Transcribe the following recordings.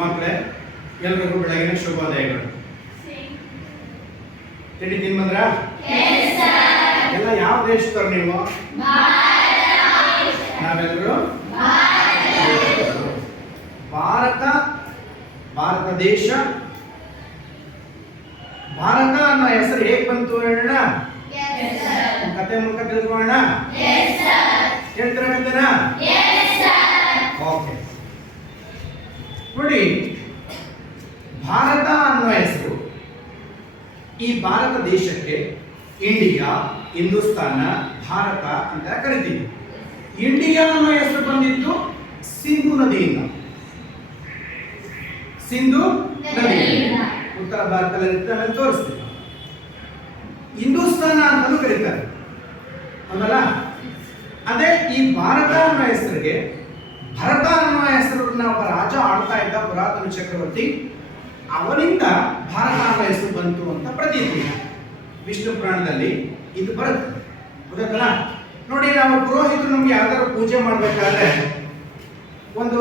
ಮಕ್ಕಳೇ, ಎಲ್ರಿಗೂ ಬೆಳಗಿನ ಶುಭೋದಯಗಳು. ತಿಂಡಿ ತಿನ್ಬಂದ್ರ? ಎಲ್ಲ ಯಾವ ದೇಶದವ್ರು ನೀವು? ನಾವೆಲ್ಲರೂ ಭಾರತ ದೇಶ. ಭಾರತ ಅನ್ನೋ ಹೆಸರು ಹೇಗ್ ಬಂತು ಹೇಳೋಣ? ಕತೆ ಮೂಲಕ ತಿಳ್ಕೊಳ್ಳೋಣ. ಹೇಳ್ತೀರಾ ಕತೆನ? ಓಕೆ, ನೋಡಿ, ಭಾರತ ಅನ್ನೋ ಹೆಸರು ಈ ಭಾರತ ದೇಶಕ್ಕೆ ಇಂಡಿಯಾ, ಹಿಂದೂಸ್ತಾನ, ಭಾರತ ಅಂತ ಕರಿತೀವಿ. ಇಂಡಿಯಾ ಅನ್ನೋ ಹೆಸರು ಬಂದಿದ್ದು ಸಿಂಧು ನದಿಯಿಂದ. ಸಿಂಧು ನದಿ ಉತ್ತರ ಭಾರತದಲ್ಲಿ ತೋರಿಸ್ತೀವಿ. ಹಿಂದೂಸ್ತಾನ ಅಂತಲೂ ಕರೀತಾರೆ, ಹೌದಲ್ಲ? ಅದೇ ಈ ಭಾರತ ಅನ್ನೋ ಹೆಸರಿಗೆ ಭರತ ಅನ್ನೋ ಹೆಸರನ್ನ ಒಬ್ಬ ರಾಜ ಆಳ್ತಾ ಇದ್ದ, ಪುರಾತನ ಚಕ್ರವರ್ತಿ. ಅವನಿಂದ ಭಾರತ ಅನ್ನೋ ಹೆಸರು ಬಂತು ಅಂತ ಪ್ರತೀತಿ. ವಿಷ್ಣು ಪುರಾಣದಲ್ಲಿ ಇದು ಬರುತ್ತೆ, ಗೊತ್ತಲ್ಲ? ನೋಡಿ, ನಾವು ಪುರೋಹಿತರು ನಮ್ಗೆ ಯಾವ್ದಾದ್ರು ಪೂಜೆ ಮಾಡ್ಬೇಕಾದ್ರೆ ಒಂದು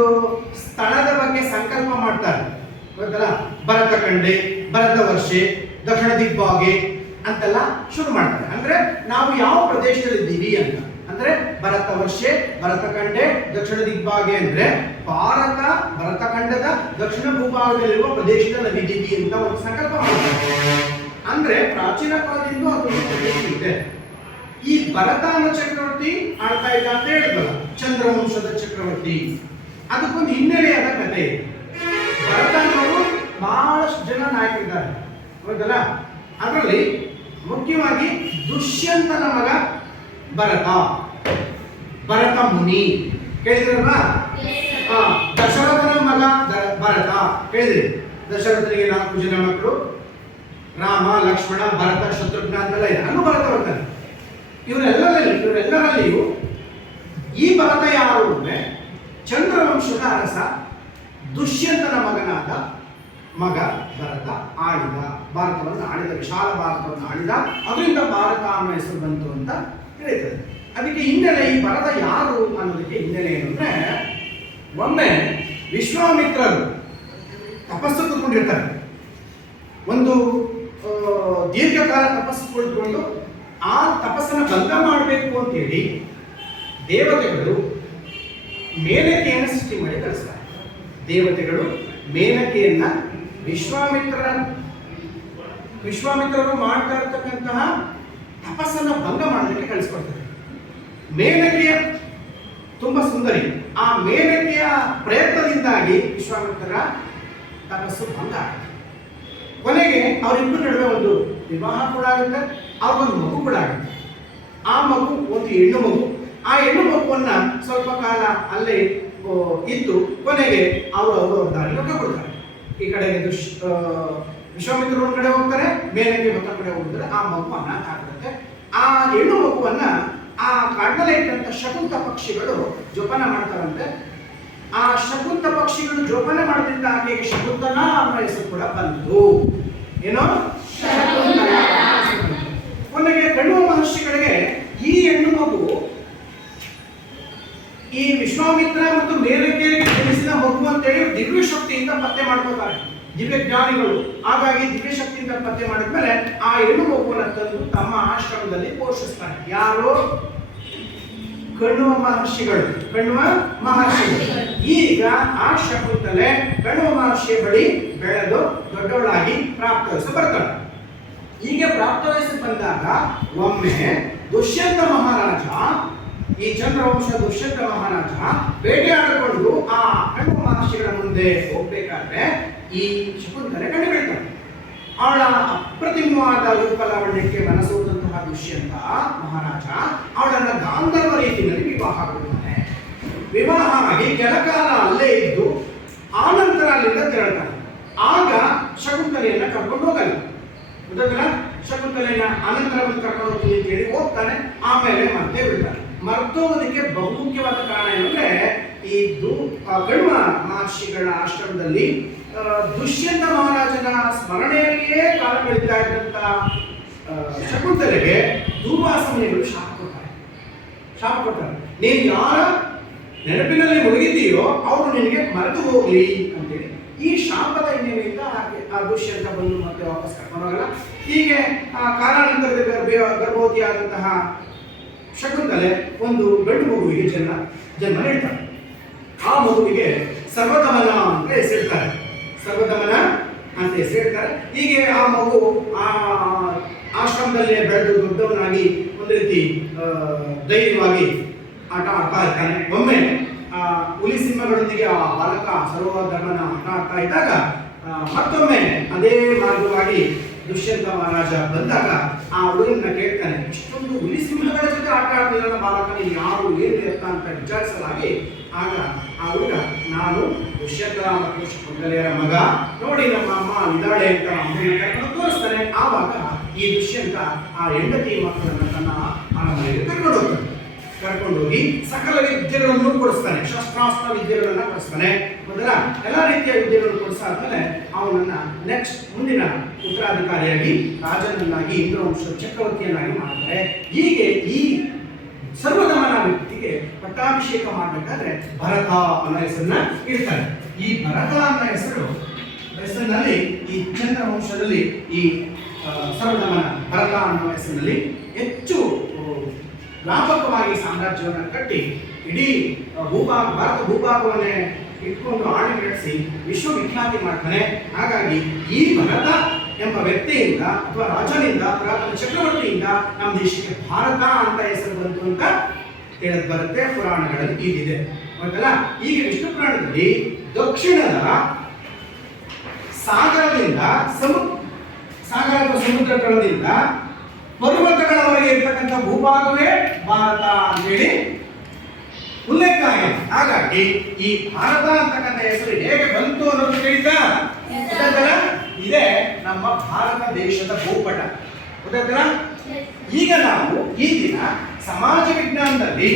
ಸ್ಥಳದ ಬಗ್ಗೆ ಸಂಕಲ್ಪ ಮಾಡ್ತಾರೆ, ಗೊತ್ತಲ್ಲ? ಭರತ ಖಂಡೆ, ಭರತ ವರ್ಷೆ, ದಕ್ಷಿಣ ದಿಗ್ಭಾಗೆ ಅಂತೆಲ್ಲ ಶುರು ಮಾಡ್ತಾರೆ. ಅಂದ್ರೆ ನಾವು ಯಾವ ಪ್ರದೇಶದಲ್ಲಿ ಇದ್ದೀವಿ ಅಂತ. ಅಂದ್ರೆ ಭರತ ವರ್ಷೆ, ಭರತ ಖಂಡೆ, ದಕ್ಷಿಣ ದಿಗ್ಭಾಗೆ ಅಂದ್ರೆ ಭರತ ಖಂಡದ ದಕ್ಷಿಣ ಭೂಭಾಗದಲ್ಲಿರುವ ಪ್ರದೇಶದಲ್ಲಿ ನಾವಿದ್ದೀವಿ ಅಂತ ಒಂದು ಸಂಕಲ್ಪ ಮಾಡ್ತಾರೆ. ಅಂದ್ರೆ ಪ್ರಾಚೀನ ಕಾಲದಿಂದ ಅದೊಂದು ಪ್ರದೇಶ ಇದೆ. ಈ ಭರತ ಅನ್ನೋ ಚಕ್ರವರ್ತಿ ಆಳ್ತಾ ಇದ್ದ ಅಂತ ಹೇಳಿದ್ವಲ್ಲ, ಚಂದ್ರವಂಶದ ಚಕ್ರವರ್ತಿ. ಅದಕ್ಕೊಂದು ಹಿನ್ನೆಲೆಯಾದ ಕಥೆ ಇದೆ. ಭರತ ಅನ್ನೋರು ಬಹಳಷ್ಟು ಜನ ನಾಯಕರಿದ್ದಾರೆ, ಹೌದಲ್ಲ? ಅದರಲ್ಲಿ ಮುಖ್ಯವಾಗಿ ದುಷ್ಯಂತನ ಮಗ ಭರತ ಮುನಿ, ಕೇಳಿದ್ರಲ್ವಾ? ದಶರಥನ ಮಗ ಭರತ, ಕೇಳಿದ್ರಿ? ದಶರಥನಿಗೆ 4 ಜನ ಮಕ್ಕಳು, ರಾಮ, ಲಕ್ಷ್ಮಣ, ಭರತ, ಶತ್ರುಘ್ನ ಅಂತೆಲ್ಲ ಇದೆ. ನಾನು ಭರತ ಬರ್ತಾನೆ. ಇವರೆಲ್ಲರಲ್ಲಿಯೂ ಈ ಭರತ ಯಾರು ಅಂದ್ರೆ ಚಂದ್ರವಂಶದ ಅರಸ ದುಷ್ಯಂತನ ಮಗ ಭರತ ಆಳಿದ, ಭಾರತವನ್ನು ಆಳಿದ, ವಿಶಾಲ ಭಾರತವನ್ನು ಆಳಿದ. ಅದರಿಂದ ಭಾರತ ಅನ್ನೋ ಹೆಸರು ಬಂತು ಅಂತ ಹೇಳ್ತದೆ. ಅದಕ್ಕೆ ಹಿನ್ನೆಲೆ, ಈ ಭರತ ಯಾರು ಅನ್ನೋದಕ್ಕೆ ಹಿನ್ನೆಲೆ ಏನಂದ್ರೆ, ಒಮ್ಮೆ ವಿಶ್ವಾಮಿತ್ರರು ತಪಸ್ಸು ಕೂತ್ಕೊಂಡಿರ್ತಾರೆ. ಒಂದು ದೀರ್ಘಕಾಲ ತಪಸ್ಸು ಕುಳಿತುಕೊಂಡು ಆ ತಪಸ್ಸನ್ನು ಭಂಗ ಮಾಡಬೇಕು ಅಂತೇಳಿ ದೇವತೆಗಳು ಮೇನಕೆಯನ್ನು ಸೃಷ್ಟಿ ಮಾಡಿ ಕಳಿಸ್ತಾರೆ. ದೇವತೆಗಳು ಮೇನಕೆಯನ್ನ ವಿಶ್ವಾಮಿತ್ರರು ಮಾಡ್ತಾ ಇರ್ತಕ್ಕಂತಹ ತಪಸ್ಸನ್ನ ಭಂಗ ಮಾಡೋದಕ್ಕೆ ಕಳಿಸ್ಕೊಡ್ತಾರೆ. ಮೇನಕೆಯ ತುಂಬಾ ಸುಂದರಿ. ಆ ಮೇನಕೆಯ ಪ್ರಯತ್ನದಿಂದಾಗಿ ವಿಶ್ವಾಮಿತ್ರರ ತಪಸ್ಸು ಭಂಗ ಆಗುತ್ತೆ. ಕೊನೆಗೆ ಅವರಿಬ್ಬರ ನಡುವೆ ಒಂದು ವಿವಾಹ ಕೂಡ ಆಗುತ್ತೆ, ಅವ್ರಿಗೊಂದು ಮಗು ಕೂಡ ಆಗುತ್ತೆ. ಆ ಮಗು ಒಂದು ಹೆಣ್ಣು ಮಗು. ಆ ಹೆಣ್ಣು ಮಗುವನ್ನ ಸ್ವಲ್ಪ ಕಾಲ ಅಲ್ಲೇ ಇದ್ದು ಕೊನೆಗೆ ಅವರು ದಾರಿ ಕೊಡ್ತಾರೆ. ಈ ಕಡೆಗೆ ವಿಶ್ವಾಮಿತ್ರರು ಒಂದು ಕಡೆ ಹೋಗ್ತಾರೆ, ಮೇನಕೆ ಮತ್ತೊಂದು ಕಡೆ ಹೋಗಿದ್ರೆ ಆ ಮಗು ಅನಾಥ ಆಗುತ್ತೆ. ಆ ಹೆಣ್ಣು ಮಗುವನ್ನ ಆ ಕಾಡಲ್ಲೇ ಇಟ್ಟಂತ ಶಕುಂತ ಪಕ್ಷಿಗಳು ಜೋಪಾನ ಮಾಡ್ತಾರಂತೆ. ಆ ಶಕುಂತ ಪಕ್ಷಿಗಳು ಜೋಪಾನ ಮಾಡೋದ್ರಿಂದ ಆಕೆಗೆ ಶಕುಂತಲ ಅನ್ನೋ ಹೆಸರು ಕೂಡ ಬಂತು. ಏನೋ ಕೊನೆಗೆ ಕಣ್ವ ಮಹರ್ಷಿಗಳಿಗೆ ಈ ಹೆಣ್ಣು ಮಗು ಈ ವಿಶ್ವಾಮಿತ್ರ ಮತ್ತು ಮೇನಕೆಯರಿಗೆ ಜನಿಸಿದ ಮಗು ಅಂತೇಳಿ ದಿವ್ಯ ಶಕ್ತಿಯಿಂದ ಪತ್ತೆ ಮಾಡ್ಕೋತಾರೆ ದಿವ್ಯ ಜ್ಞಾನಿಗಳು. ಹಾಗಾಗಿ ದಿವ್ಯ ಶಕ್ತಿಯಿಂದ ಪತ್ತೆ ಮಾಡಿದ್ಮೇಲೆ ಆ ಹೆಣ್ಣು ಮಗುವನ್ನು ತಂದು ತಮ್ಮ ಆಶ್ರಮದಲ್ಲಿ ಪೋಷಿಸ್ತಾರೆ. ಯಾರು? ಕಣ್ವ ಮಹರ್ಷಿಗಳು. ಈಗ ಆ ಶಕುಂತಲೆ ಕಣ್ವ ಮಹರ್ಷಿಯ ಬಳಿ ಬೆಳೆದು ದೊಡ್ಡವಳಾಗಿ ಪ್ರಾಪ್ತ ವಯಸ್ಸು ಬರ್ತಾಳೆ. ಹೀಗೆ ಪ್ರಾಪ್ತ ವಯಸ್ಸು ಬಂದಾಗ ಒಮ್ಮೆ ದುಷ್ಯಂತ ಮಹಾರಾಜ, ಈ ಚಂದ್ರವಂಶ ದುಷ್ಯಂತ ಮಹಾರಾಜ ಬೇಟೆಯಾಡಿಕೊಂಡು ಆ ಕಣ್ವ ಮಹರ್ಷಿಗಳ ಮುಂದೆ ಹೋಗ್ಬೇಕಾದ್ರೆ ಈ ಶಕುಂತಲೆ ಕಂಡು ಬೀಳ್ತಾಳೆ. ಅವಳ ಅಪ್ರತಿಮವಾದ ರೂಪಲಾವಣ್ಯಕ್ಕೆ ಮನಸೋದಂತಹ ದುಷ್ಯಂತ ಮಹಾರಾಜ ಅವಳನ್ನ ಗಾಂಧರ್ವ ರೀತಿಯಲ್ಲಿ ವಿವಾಹ ಕೊಡ್ತಾನೆ. ವಿವಾಹ ಆಗಿ ಕೆಲಕಾಲ ಅಲ್ಲೇ ಇದ್ದು ಆನಂತರ ಅಲ್ಲಿಂದ ತೆರಳ್ತಾನೆ. ಆಗ ಶಕುಂತಲೆಯನ್ನ ಕರ್ಕೊಂಡು ಹೋಗಲ್ಲ, ಗೊತ್ತಾಗಲ್ಲ? ಶಕುಂತಲೆಯನ್ನ ಅನಂತರ ಕರ್ಕೊಂಡು ಹೋಗ್ತೀನಿ ಅಂತ ಹೇಳಿ ಹೋಗ್ತಾನೆ. ಆಮೇಲೆ ಮತ್ತೆ ಬಿಡ್ತಾನೆ. ಮರ್ತೋಗೋದಕ್ಕೆ ಬಹುಮುಖ್ಯವಾದ ಕಾರಣ ಏನಂದ್ರೆ, ಈ ಕಣ್ವ ಮಹರ್ಷಿಗಳ ಆಶ್ರಮದಲ್ಲಿ ದುಷ್ಯಂತ ಮಹಾರಾಜನ ಸ್ಮರಣೆಯಲ್ಲಿಯೇ ಕಾಲ ಕಳೀತಾ ಇದ್ದಂತ ಶಕುಂತಲೆಗೆ ದುರ್ವಾಸ ಮುನಿಗಳು ಶಾಪ ಕೊಡ್ತಾರೆ. ನೀನು ಯಾರ ನೆನಪಿನಲ್ಲಿ ಮುಳುಗಿದ್ದೀಯೋ ಅವರು ನಿನಗೆ ಮರೆತು ಹೋಗ್ಲಿ ಅಂತೇಳಿ. ಈ ಶಾಪದ ಹಿನ್ನೆಲೆಯಿಂದ ಆ ದುಷ್ಯಂತ ಬಂದು ಮತ್ತೆ ವಾಪಸ್ ಕರ್ಕೊಂಡು ಹೋಗಲ್ಲ. ಹೀಗೆ ಕಾಲಾನಂತರದ ಗರ್ಭವತಿ ಆದಂತಹ ಶಕುಂತಲೆ ಒಂದು ಗಂಡು ಮಗುವಿಗೆ ಜನ್ಮ ನೀಡ್ತಾರೆ. ಆ ಮಗುವಿಗೆ ಸರ್ವದಮನ ಅಂತ ಹೆಸರಿಡ್ತಾರೆ. ಸರ್ವದಮನ ಅಂತ ಹೆಸರಿಡ್ತಾರೆ. ಹೀಗೆ ಆ ಮಗು ಆಶ್ರಮದಲ್ಲೇ ಬೆಳೆದು ದೊಡ್ಡವನಾಗಿ ಒಂದು ರೀತಿ ಧೈರ್ಯವಾಗಿ ಆಟ ಆಡ್ತಾ ಇರ್ತಾನೆ. ಒಮ್ಮೆ ಹುಲಿ ಸಿಂಹಗಳೊಂದಿಗೆ ಆ ಬಾಲಕ ಸರ್ವಧರ್ಮನ ಆಟ ಆಡ್ತಾ ಇದ್ದಾಗ ಮತ್ತೊಮ್ಮೆ ಅದೇ ಮಾರ್ಗವಾಗಿ ದುಷ್ಯಂತ ಮಹಾರಾಜ ಬಂದಾಗ ಆ ಹುಡುಗನ ಕೇಳ್ತಾನೆ, ಇಷ್ಟೊಂದು ಹುಲಿ ಸಿಂಹಗಳ ಜೊತೆ ಆಟ ಆಡ್ತಿರೋ ಬಾಲಕನ ಯಾರು ಏನು ಎತ್ತ ಅಂತ ವಿಚಾರಿಸಲಾಗಿ ಆಗ ಆ ಹುಡುಗ, ನಾನು ದುಷ್ಯಂತ ಮತ್ತು ಶಕುಂತಲೆಯರ ಮಗ, ನೋಡಿ ನಮ್ಮ ಅಮ್ಮ ಇದ್ದಾಳೆ ಅಂತ ಅಮ್ಮನ ಕರ್ಕೊಂಡು ತೋರಿಸ್ತಾನೆ. ಆವಾಗ ಈ ದುಷ್ಯಂತ ಆ ಹೆಂಡತಿ ಮಕ್ಕಳನ್ನ ತನ್ನ ಅರಮನೆಗೆ ಕರ್ಕೊಂಡು ಹೋಗಿ ಸಕಲ ವಿದ್ಯೆಗಳನ್ನು ಕೊಡಿಸ್ತಾನೆ. ಶಸ್ತ್ರಾಸ್ತ್ರ ವಿದ್ಯೆಗಳನ್ನ ಕೊಡಿಸ್ತಾನೆ. ಮೊದಲ ಎಲ್ಲ ರೀತಿಯ ವಿದ್ಯೆಗಳನ್ನು ಕೊಡಿಸಾದ್ಮೇಲೆ ಅವನನ್ನ ನೆಕ್ಸ್ಟ್ ಮುಂದಿನ ಉತ್ತರಾಧಿಕಾರಿಯಾಗಿ ರಾಜನನ್ನಾಗಿ ಇಂದ್ರವಂಶ ಚಕ್ರವರ್ತಿಯನ್ನಾಗಿ ಮಾಡ್ತಾರೆ. ಹೀಗೆ ಈ ಸರ್ವದಮನ ವ್ಯಕ್ತಿಗೆ ಪಟ್ಟಾಭಿಷೇಕ ಮಾಡಬೇಕಾದ್ರೆ ಭರತ ಅನ್ನೋ ಹೆಸರನ್ನ ಇಡ್ತಾರೆ. ಈ ಭರತ ಅನ್ನೋ ಹೆಸರಿನಲ್ಲಿ ಈ ಚಂದ್ರವಂಶದಲ್ಲಿ ಈ ಸರ್ವದಮನ ಭರತ ಅನ್ನೋ ಹೆಸರಿನಲ್ಲಿ ಹೆಚ್ಚು ವ್ಯಾಪಕವಾಗಿ ಸಾಮ್ರಾಜ್ಯವನ್ನು ಕಟ್ಟಿ ಇಡೀ ಭಾರತ ಭೂಭಾಗವನ್ನೇ ಇಟ್ಕೊಂಡು ಆಳ್ವಿಕೆ ನಡೆಸಿ ವಿಶ್ವವಿಖ್ಯಾತಿ ಮಾಡ್ತಾನೆ. ಹಾಗಾಗಿ ಈ ಭರತ ಎಂಬ ವ್ಯಕ್ತಿಯಿಂದ ಅಥವಾ ರಾಜನಿಂದ ಪುರಾತನ ಚಕ್ರವರ್ತಿಯಿಂದ ನಮ್ಮ ದೇಶಕ್ಕೆ ಭಾರತ ಅಂತ ಹೆಸರು ಬಂತು ಅಂತ ತಿಳಿದು ಬರುತ್ತೆ. ಪುರಾಣಗಳಲ್ಲಿ ಹೀಗಿದೆ ಗೊತ್ತಲ್ಲ. ಈಗ ವಿಷ್ಣು ಪುರಾಣದಲ್ಲಿ ದಕ್ಷಿಣದ ಸಾಗರದಿಂದ ಸಮುದ್ರ ತಳದಿಂದ ಪರ್ವತಗಳವರೆಗೆ ಇರ್ತಕ್ಕಂಥ ಭೂಭಾಗವೇ ಭಾರತ ಅಂತೇಳಿ ಉಲ್ಲೇಖ ಆಗಿದೆ. ಹಾಗಾಗಿ ಈ ಭಾರತ ಅಂತಕ್ಕಂಥ ಹೆಸರು ಹೇಗೆ ಬಂತು ಅನ್ನೋದು ತಿಳಿತಾ ಇದೇ ನಮ್ಮ ಭಾರತ ದೇಶದ ಭೂಪಟ ಗೊತ್ತಾಯ್ತಲ್ಲ. ಈಗ ನಾವು ಈ ದಿನ ಸಮಾಜ ವಿಜ್ಞಾನದಲ್ಲಿ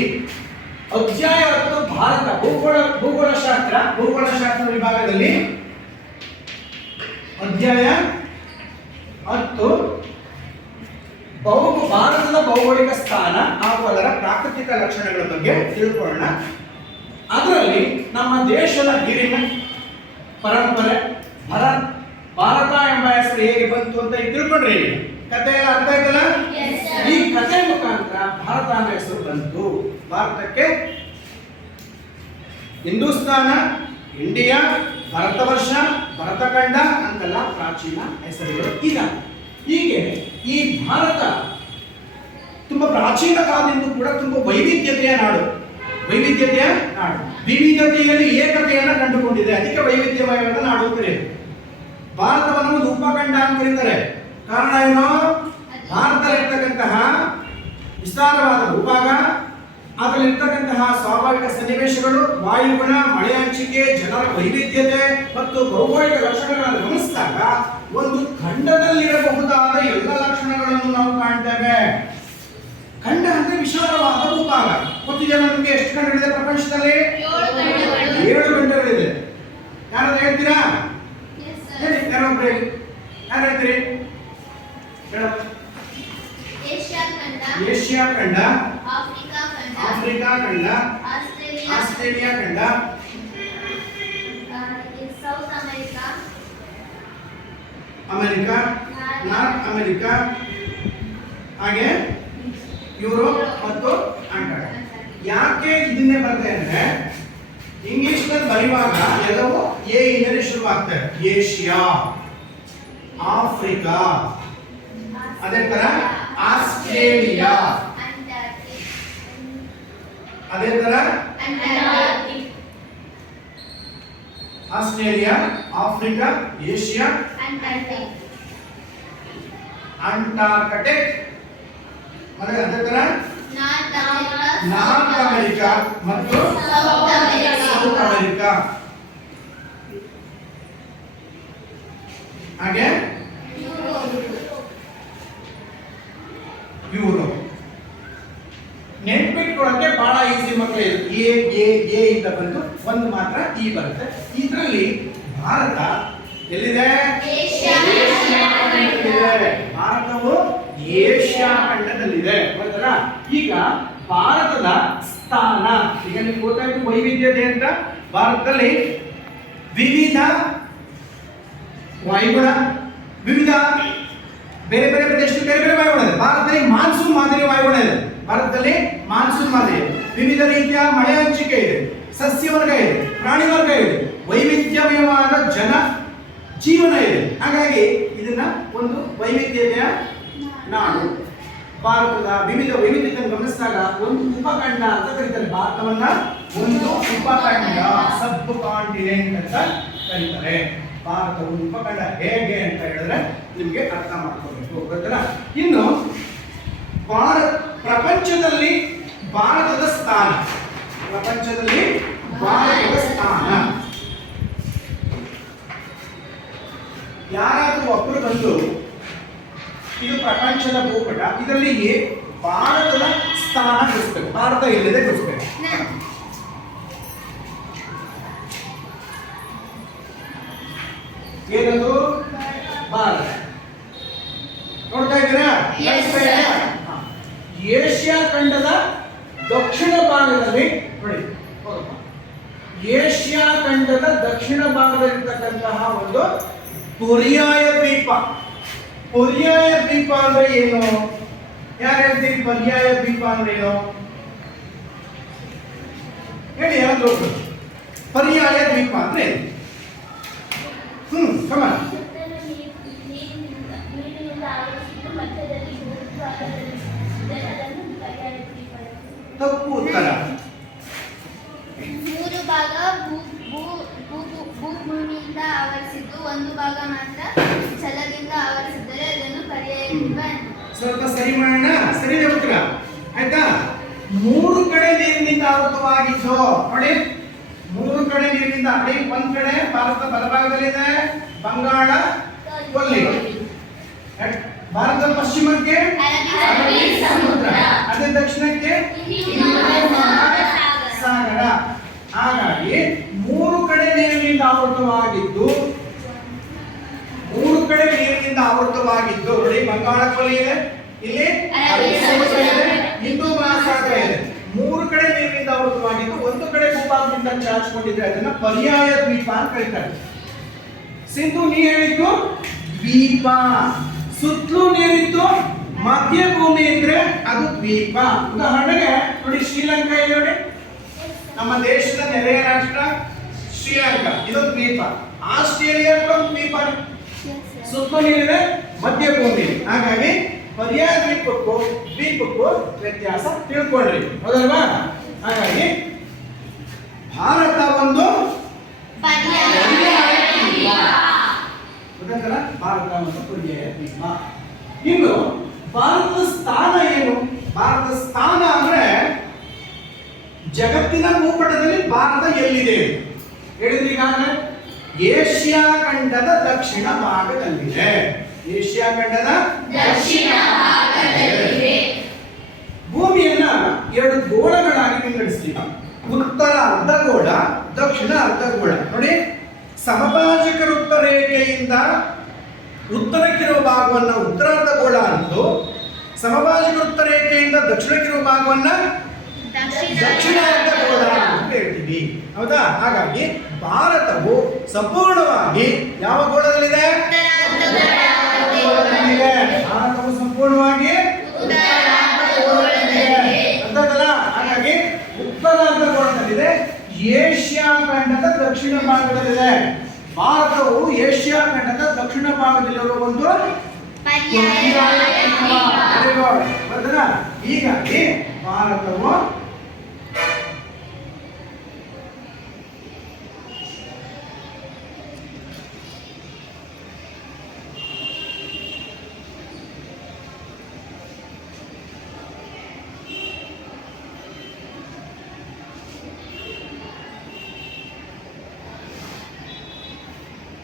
ಅಧ್ಯಾಯ 10 ಭಾರತ ಭೂಗೋಳಶಾಸ್ತ್ರ ವಿಭಾಗದಲ್ಲಿ ಅಧ್ಯಾಯ 10 ಭಾರತದ ಭೌಗೋಳಿಕ ಸ್ಥಾನ ಹಾಗೂ ಅದರ ಪ್ರಾಕೃತಿಕ ಲಕ್ಷಣಗಳ ಬಗ್ಗೆ ತಿಳ್ಕೊಳ್ಳೋಣ. ಅದರಲ್ಲಿ ನಮ್ಮ ದೇಶದ ಹಿರಿಮೆ ಪರಂಪರೆ ಭಾರತ ಎಂಬ ಹೆಸರು ಹೇಗೆ ಬಂತು ಅಂತ ತಿಳ್ಕೊಂಡ್ರಿ. ಕಥೆ ಎಲ್ಲ ಅರ್ಥ ಆಯ್ತಲ್ಲ. ಈ ಕಥೆ ಮುಖಾಂತರ ಭಾರತ ಎಂಬ ಹೆಸರು ಬಂತು. ಭಾರತಕ್ಕೆ ಹಿಂದೂಸ್ತಾನ, ಇಂಡಿಯಾ, ಭರತವರ್ಷ, ಭರತಖಂಡ ಅಂತೆಲ್ಲ ಪ್ರಾಚೀನ ಹೆಸರುಗಳು ಈಗ. ಹೀಗೆ ಈ ಭಾರತ ತುಂಬಾ ಪ್ರಾಚೀನ ಕಾಲದಿಂದ ಕೂಡ ತುಂಬಾ ವೈವಿಧ್ಯತೆಯ ನಾಡು. ವಿವಿಧತೆಯಲ್ಲಿ ಏಕತೆಯನ್ನು ಕಂಡುಕೊಂಡಿದೆ. ಅದಕ್ಕೆ ವೈವಿಧ್ಯಮಯವಾದ ನಾಡು ಅಂತ ಕರೆಯುವುದು. ಭಾರತವನ್ನು ಒಂದು ಉಪಖಂಡ ಅಂತ ಕರೀತಾರೆ. ಕಾರಣ ಏನು? ಭಾರತದಲ್ಲಿರ್ತಕ್ಕಂತಹ ವಿಸ್ತಾರವಾದ ಭೂಭಾಗ, ಅದರಲ್ಲಿರ್ತಕ್ಕಂತಹ ಸ್ವಾಭಾವಿಕ ಸನ್ನಿವೇಶಗಳು, ವಾಯುಗುಣ, ಮಳೆ ಹಂಚಿಕೆ, ಜನರ ವೈವಿಧ್ಯತೆ ಮತ್ತು ಭೌಗೋಳಿಕ ಲಕ್ಷಣಗಳನ್ನು ಗಮನಿಸಿದಾಗ ಒಂದು ಖಂಡದಲ್ಲಿರಬಹುದಾದ ಎಲ್ಲ ಲಕ್ಷಣಗಳನ್ನು ನಾವು ಕಾಣ್ತೇವೆ. ಖಂಡ ಅಂದ್ರೆ ವಿಶಾಲವಾದ ಭೂಭಾಗ. ಗೊತ್ತಿದೆ ನಮಗೆ ಎಷ್ಟು ಖಂಡಗಳಿದೆ ಪ್ರಪಂಚದಲ್ಲಿ? 7 ಖಂಡಗಳಿದೆ. ಯಾರು ಹೇಳ್ತೀರಾ? ಹೇಳಿ, ಯಾರೊಬ್ರು ಹೇಳಿ. ಯಾರು ಹೇಳ್ತೀರಿ? ಏಷ್ಯಾ ಖಂಡ, ಆಫ್ರಿಕಾ ಖಂಡ, ಆಸ್ಟ್ರೇಲಿಯಾ ಖಂಡ, ಸೌತ್ ಅಮೆರಿಕ, ನಾರ್ತ್ ಅಮೆರಿಕಾ, ಹಾಗೆ ಯುರೋಪ್ ಮತ್ತು ಅಂಟಾರ್ಟಿಕಾ. ಯಾಕೆ ಇದನ್ನೇ ಬರುತ್ತೆ ಅಂದ್ರೆ ಇಂಗ್ಲಿಷ್ ನಲ್ಲಿ ಬರೆಯುವಾಗ ಎಲ್ಲವೂ ಎ ಇಂದಲೇ ಶುರುವಾಗ್ತದೆ. ಏಷ್ಯಾ, ಆಫ್ರಿಕಾ, ಅದೇ ತರ ಆಸ್ಟ್ರೇಲಿಯಾ, ಅದೇ ತರ ಆಸ್ಟ್ರೇಲಿಯಾ, ಆಫ್ರಿಕಾ, ಏಷ್ಯಾ, ಅಂಟಾರ್ಕ್ಟಿಕ್, ಮತ್ತೆ ಅದೇ ತರ ನಾರ್ತ್ ಅಮೆರಿಕಾ ಮತ್ತು ಸೌತ್ ಅಮೆರಿಕಾ, ಹಾಗೆ ಯುರೋಪ್. ನೆನ್ಪಿಟ್ಕೊಳ್ಳೋಕೆ ಬಹಳ ಈಸಿ ಮಕ್ಕಳು. ಎ ಇಂದ ಬಂದು ಒಂದು ಮಾತ್ರ ಇ ಬರುತ್ತೆ. ಇದರಲ್ಲಿ ಭಾರತ ಎಲ್ಲಿದೆ? ಭಾರತವು ಏಷ್ಯಾ ಖಂಡದಲ್ಲಿದೆ. ಗೊತ್ತಲ್ಲ. ಈಗ ಭಾರತದ ಸ್ಥಾನ, ಈಗ ನಿಮ್ಗೆ ಗೊತ್ತಾಯ್ತು ವೈವಿಧ್ಯತೆ ಅಂತ. ಭಾರತದಲ್ಲಿ ವಿವಿಧ ವಾಯುಗುಣ, ವಿವಿಧ ಬೇರೆ ಬೇರೆ ಪ್ರದೇಶದಲ್ಲಿ ಬೇರೆ ಬೇರೆ ವಾಯುಗುಣ ಇದೆ. ಭಾರತದಲ್ಲಿ ಮಾನ್ಸೂನ್ ಮಾದರಿ ವಾಯುಗುಣ ಇದೆ. ಭಾರತದಲ್ಲಿ ಮಾನ್ಸೂನ್ ಮಾದರಿ, ವಿವಿಧ ರೀತಿಯ ಮಳೆ ಹಂಚಿಕೆ ಇದೆ, ಸಸ್ಯವರ್ಗ ಇದೆ, ಪ್ರಾಣಿ ವರ್ಗ ಇದೆ, ವೈವಿಧ್ಯಮಯವಾದ ಜನ ಜೀವನ ಇದೆ. ಹಾಗಾಗಿ ಇದನ್ನ ಒಂದು ವೈವಿಧ್ಯತೆಯ ನಾಡು. ಭಾರತದ ವಿವಿಧ ವೈವಿಧ್ಯತೆಯನ್ನು ಗಮನಿಸಿದಾಗ ಒಂದು ಉಪಖಂಡ ಅಂತ ಕರೀತಾರೆ. ಭಾರತವನ್ನ ಒಂದು ಉಪಖಂಡ, ಸಬ್ ಕಾಂಟಿನೆಂಟ್ ಅಂತ ಕರೀತಾರೆ. ಭಾರತ ಒಂದು ಉಪಖಂಡ ಹೇಗೆ ಅಂತ ಹೇಳಿದ್ರೆ ನಿಮಗೆ ಅರ್ಥ ಮಾಡ್ಕೋಬೇಕು, ಗೊತ್ತಲ್ಲ. ಇನ್ನು ಪ್ರಪಂಚದಲ್ಲಿ ಭಾರತದ ಸ್ಥಾನ, ಪ್ರಪಂಚದಲ್ಲಿ ಭಾರತದ ಸ್ಥಾನ, ಯಾರಾದ್ರೂ ಒಬ್ಬರು ಬಂದು ಇದು ಪ್ರಪಂಚದ ಭೂಪಟ, ಇದರಲ್ಲಿ ಭಾರತದ ಸ್ಥಾನ ಗೊತ್ತಿಸ್ಬೇಕು. ಭಾರತ ಎಲ್ಲಿದೆ ಗೊತ್ತಿಸ್ಬೇಕು. ಏನದು ಭಾರತ ನೋಡ್ತಾ ಇದ್ದೀರಾ? ಏಷ್ಯಾ ಖಂಡದ ದಕ್ಷಿಣ ಭಾಗದಲ್ಲಿ ನೋಡಿ, ಏಷ್ಯಾ ಖಂಡದ ದಕ್ಷಿಣ ಭಾಗದಲ್ಲಿರ್ತಕ್ಕಂತಹ ಒಂದು ಪರ್ಯಾಯ ದ್ವೀಪ. ಪರ್ಯಾಯ ದ್ವೀಪ ಅಂದ್ರೆ ಏನು? ಯಾರು ಹೇಳ್ತೀರಿ ಪರ್ಯಾಯ ದ್ವೀಪ ಅಂದ್ರೆ ಏನು? ಹೇಳಿ ಯಾರು? ಪರ್ಯಾಯ ದ್ವೀಪ ಅಂದ್ರೆ ಕಮಲ ತಪ್ಪು ಉತ್ತರ. ಮೂರು ಭಾಗ ಭೂಮಿಯಿಂದ ಆವರಿಸಿದ್ದು, ಒಂದು ಭಾಗ ಮಾತ್ರ ಜಲದಿಂದ ಆವರಿಸಿದ್ದರೆ ಅದನ್ನು ಪರ್ಯಾಯ ದ್ವೀಪ. ಸ್ವಲ್ಪ ಸರಿ ಮಾಡೋಣ. ಸರಿನೇ ಉತ್ತರ ಆಯ್ತಾ? ಮೂರು ಕಡೆ ನೀರಿನಿಂದ ಆವೃತವಾಗಿದ್ದು ನೋಡಿ, ಮೂರು ಕಡೆ ನೀರಿನಿಂದ ಅಡಿ. ಒಂದ್ ಕಡೆ ಭಾರತ ಬಲಭಾಗದಲ್ಲಿದೆ ಬಂಗಾಳ ಕೊಲ್ಲಿ, ಭಾರತದ ಪಶ್ಚಿಮಕ್ಕೆ ಅರಬ್ಬಿ ಸಮುದ್ರ, ಅದೇ ದಕ್ಷಿಣಕ್ಕೆ ಸಾಗರ. ಹಾಗಾಗಿ ಮೂರು ಕಡೆ ನೀರಿನಿಂದ ಆವೃತವಾಗಿದ್ದು, ಮೂರು ಕಡೆ ನೀರಿನಿಂದ ಆವೃತವಾಗಿದ್ದು ನೋಡಿ, ಬಂಗಾಳ ಕೊಲ್ಲಿ ಇದೆ, ಇಲ್ಲಿ ಅರಬ್ಬಿ ಸಮುದ್ರ ಇದೆ, ಹಿಂದೂ ಮಹಾಸಾಗರ ಇದೆ. ಮೂರು ಕಡೆ ನೀರಿನಿಂದ ಆವೃತವಾಗಿದ್ದು ಒಂದು ಕಡೆ ಭೂಭಾಗದಿಂದ ಚಾಚಿಕೊಂಡಿದ್ರೆ ಅದನ್ನ ಪರ್ಯಾಯ ದ್ವೀಪ ಅಂತ ಕರೀತಾರೆ. ಸಿಂಧು ನೀರು ಹೇಳಿದ್ದು ದ್ವೀಪ, ಸುತ್ತಲೂ ನೀರಿದ್ದು ಮಧ್ಯ ಭೂಮಿ ಇದ್ರೆ ಅದು ದ್ವೀಪ. ಉದಾಹರಣೆಗೆ ನೋಡಿ, ಶ್ರೀಲಂಕಾ ಇದೆ ನೋಡಿ, ನಮ್ಮ ದೇಶದ ನೆರೆಯ ರಾಷ್ಟ್ರ ಶ್ರೀಲಂಕಾ, ಇದು ದ್ವೀಪ. ಆಸ್ಟ್ರೇಲಿಯಾ ಕೂಡ ದ್ವೀಪ, ಸುತ್ತಲೂ ನೀರಿದೆ, ಮಧ್ಯ ಭೂಮಿ. ಹಾಗಾಗಿ ಪರ್ಯಾಯ ದ್ವೀಪಕ್ಕೂ ವ್ಯತ್ಯಾಸ ತಿಳ್ಕೊಳ್ರಿ, ಹೌದಲ್ವಾ? ಹಾಗಾಗಿ ಭಾರತ ಒಂದು ಭಾರತ ಒಂದು ಪರ್ಯಾಯ ದ್ವೀಪ. ಇನ್ನು ಭಾರತದ ಸ್ಥಾನ ಏನು? ಭಾರತದ ಸ್ಥಾನ ಅಂದ್ರೆ ಜಗತ್ತಿನ ಭೂಪಟದಲ್ಲಿ ಭಾರತ ಎಲ್ಲಿದೆ ಹೇಳಿದ್ರಿ ಈಗಾಗಲೇ? ಏಷ್ಯಾ ಖಂಡದ ದಕ್ಷಿಣ ಭಾಗದಲ್ಲಿದೆ. ಏಷ್ಯಾ ಖಂಡದ ದಕ್ಷಿಣ ಭಾಗದಲ್ಲಿದೆ. ಭೂಮಿಯನ್ನ ಎರಡು ಗೋಳಗಳಾಗಿ ವಿಂಗಡಿಸ್ತೀವಿ. ಉತ್ತರ ಅರ್ಧಗೋಳ, ದಕ್ಷಿಣ ಅರ್ಧಗೋಳ. ನೋಡಿ, ಸಮಭಾಜಕ ವೃತ್ತ ರೇಖೆಯಿಂದ ಉತ್ತರಕ್ಕಿರುವ ಭಾಗವನ್ನ ಉತ್ತರಾರ್ಧಗೋಳ ಅಂದು, ಸಮಭಾಜಕ ವೃತ್ತ ರೇಖೆಯಿಂದ ದಕ್ಷಿಣಕ್ಕಿರುವ ಭಾಗವನ್ನ ದಕ್ಷಿಣ ಅರ್ಧಗೋಳ ಅಂತ ಹೇಳ್ತೀವಿ, ಹೌದಾ? ಹಾಗಾಗಿ ಭಾರತವು ಸಂಪೂರ್ಣವಾಗಿ ಯಾವ ಗೋಳದಲ್ಲಿದೆ? ಭಾರತವು ಸಂಪೂರ್ಣವಾಗಿ ಅರ್ಥದಲ್ಲ. ಹಾಗಾಗಿ ಉತ್ತರಾರ್ಧಗೋಳದಲ್ಲಿದೆ, ಏಷ್ಯಾ ಖಂಡದ ದಕ್ಷಿಣ ಭಾಗದಲ್ಲಿದೆ. ಭಾರತವು ಏಷ್ಯಾ ಖಂಡದ ದಕ್ಷಿಣ ಭಾಗದಲ್ಲಿರುವ ಒಂದು ಹೀಗಾಗಿ ಭಾರತವು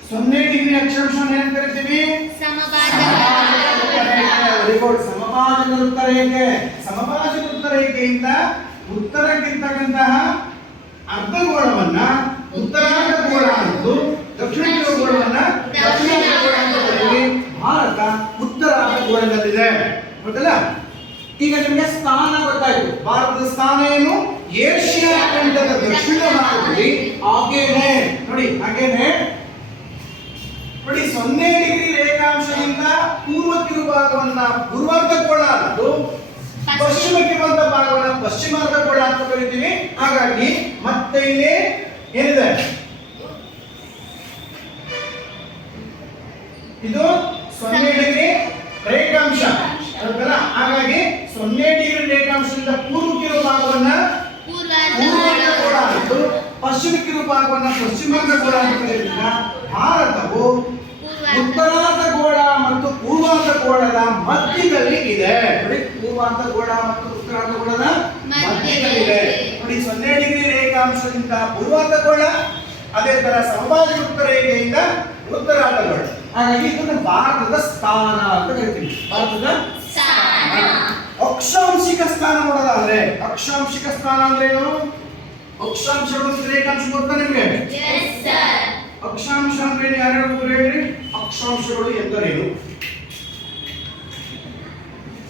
ಸೊನ್ನೆ ಡಿಗ್ರಿ ಅಕ್ಷಾಂಶವನ್ನು ಏನು ಕರಿತೀವಿ? ಸಮಭಾಜಕ ವೃತ್ತ ರೇಖೆ. ಸಮಭಾಜಕ ವೃತ್ತ ರೇಖೆಯಿಂದ ಉತ್ತರಕ್ಕಿರ್ತಕ್ಕಂತಹ ಅರ್ಧಗೋಳವನ್ನ ಉತ್ತರಾರ್ಧಗೋಳ ಮತ್ತು ದಕ್ಷಿಣ ಗೋಳವನ್ನ ದಕ್ಷಿಣಾರ್ಧಗೋಳ ಅಂತ ಕರೀತೀವಿ. ಭಾರತ ಉತ್ತರಾರ್ಧಗೋಳದಲ್ಲಿದೆ, ಗೊತ್ತಲ್ಲ? ಈಗ ನಿಮಗೆ ಸ್ಥಾನ ಗೊತ್ತಾಯ್ತು. ಭಾರತದ ಸ್ಥಾನ ಏನು? ಏಷ್ಯಾ ಖಂಡದ ದಕ್ಷಿಣ ಭಾಗದಲ್ಲಿ. ಹಾಗೇನೆ ನೋಡಿ, ಹಾಗೇನೆ ನೋಡಿ 0 ಡಿಗ್ರಿ ರೇಖಾಂಶದಿಂದ ಪೂರ್ವ ಕಿರುಭಾಗವನ್ನ ಪೂರ್ವಾರ್ಧಗೋಳ ಅನ್ನೋದು, ಪಶ್ಚಿಮಕ್ಕಿರುವಂತ ಭಾಗವನ್ನ ಪಶ್ಚಿಮಾರ್ಧಗೋಳ ಅಂತ ಕರಿತೀವಿ. ಹಾಗಾಗಿ ಮತ್ತೆ ಇಲ್ಲಿ ಏನಿದೆ, ಇದು 0 ಡಿಗ್ರಿ ರೇಖಾಂಶ ಅಲ್ವಲ್ಲ. ಹಾಗಾಗಿ 0 ಡಿಗ್ರಿ ರೇಖಾಂಶದಿಂದ ಪೂರ್ವಕ್ಕಿರುವ ಭಾಗವನ್ನ ಪೂರ್ವಾರ್ಧಗೋಳ ಅನ್ನೋದು, ಪಶ್ಚಿಮಕ್ಕಿರುವ ಭಾಗವನ್ನ ಪಶ್ಚಿಮಾರ್ಧಗೋಳ ಅಂತ ಕರೀತೀವಿ. ಭಾರತವು ಉತ್ತರಾರ್ಧಗೋಳ ಮತ್ತು ಪೂರ್ವಾರ್ಧಗೋಳದ ಮಧ್ಯದಲ್ಲಿ ಇದೆ. ನೋಡಿ, ಪೂರ್ವಾರ್ಧಗೋಳ ಮತ್ತು ಉತ್ತರಾರ್ಧಗೋಳದ ಮಧ್ಯದಲ್ಲಿ ಇದೆ. ನೋಡಿ, 0 ಡಿಗ್ರಿ ರೇಖಾಂಶದಿಂದ ಪೂರ್ವಾರ್ಧಗೋಳ, ಅದೇ ತರ ಸಮಭಾಜಕ ವೃತ್ತರೇಖೆಯಿಂದ ಉತ್ತರಾರ್ಧಗೋಳ. ಹಾಗಾಗಿ ಇದನ್ನು ಭಾರತದ ಸ್ಥಾನ ಅಂತ ಕರಿತೀವಿ. ಭಾರತದ ಸ್ಥಾನ. ಅಕ್ಷಾಂಶಿಕ ಸ್ಥಾನ ನೋಡೋದಾದ್ರೆ, ಅಕ್ಷಾಂಶಿಕ ಸ್ಥಾನ ಅಂದ್ರೆ ಏನು? ಅಕ್ಷಾಂಶಗಳು ರೇಖಾಂಶ ಗೊತ್ತಾ ನಿಮ್ಗೆ? ಅಕ್ಷಾಂಶ ಅಂದ್ರೆ ಯಾರ್ಯಾರು ಹೇಳ್ರಿ? ಅಕ್ಷಾಂಶಗಳು ಎಂದರೇನು?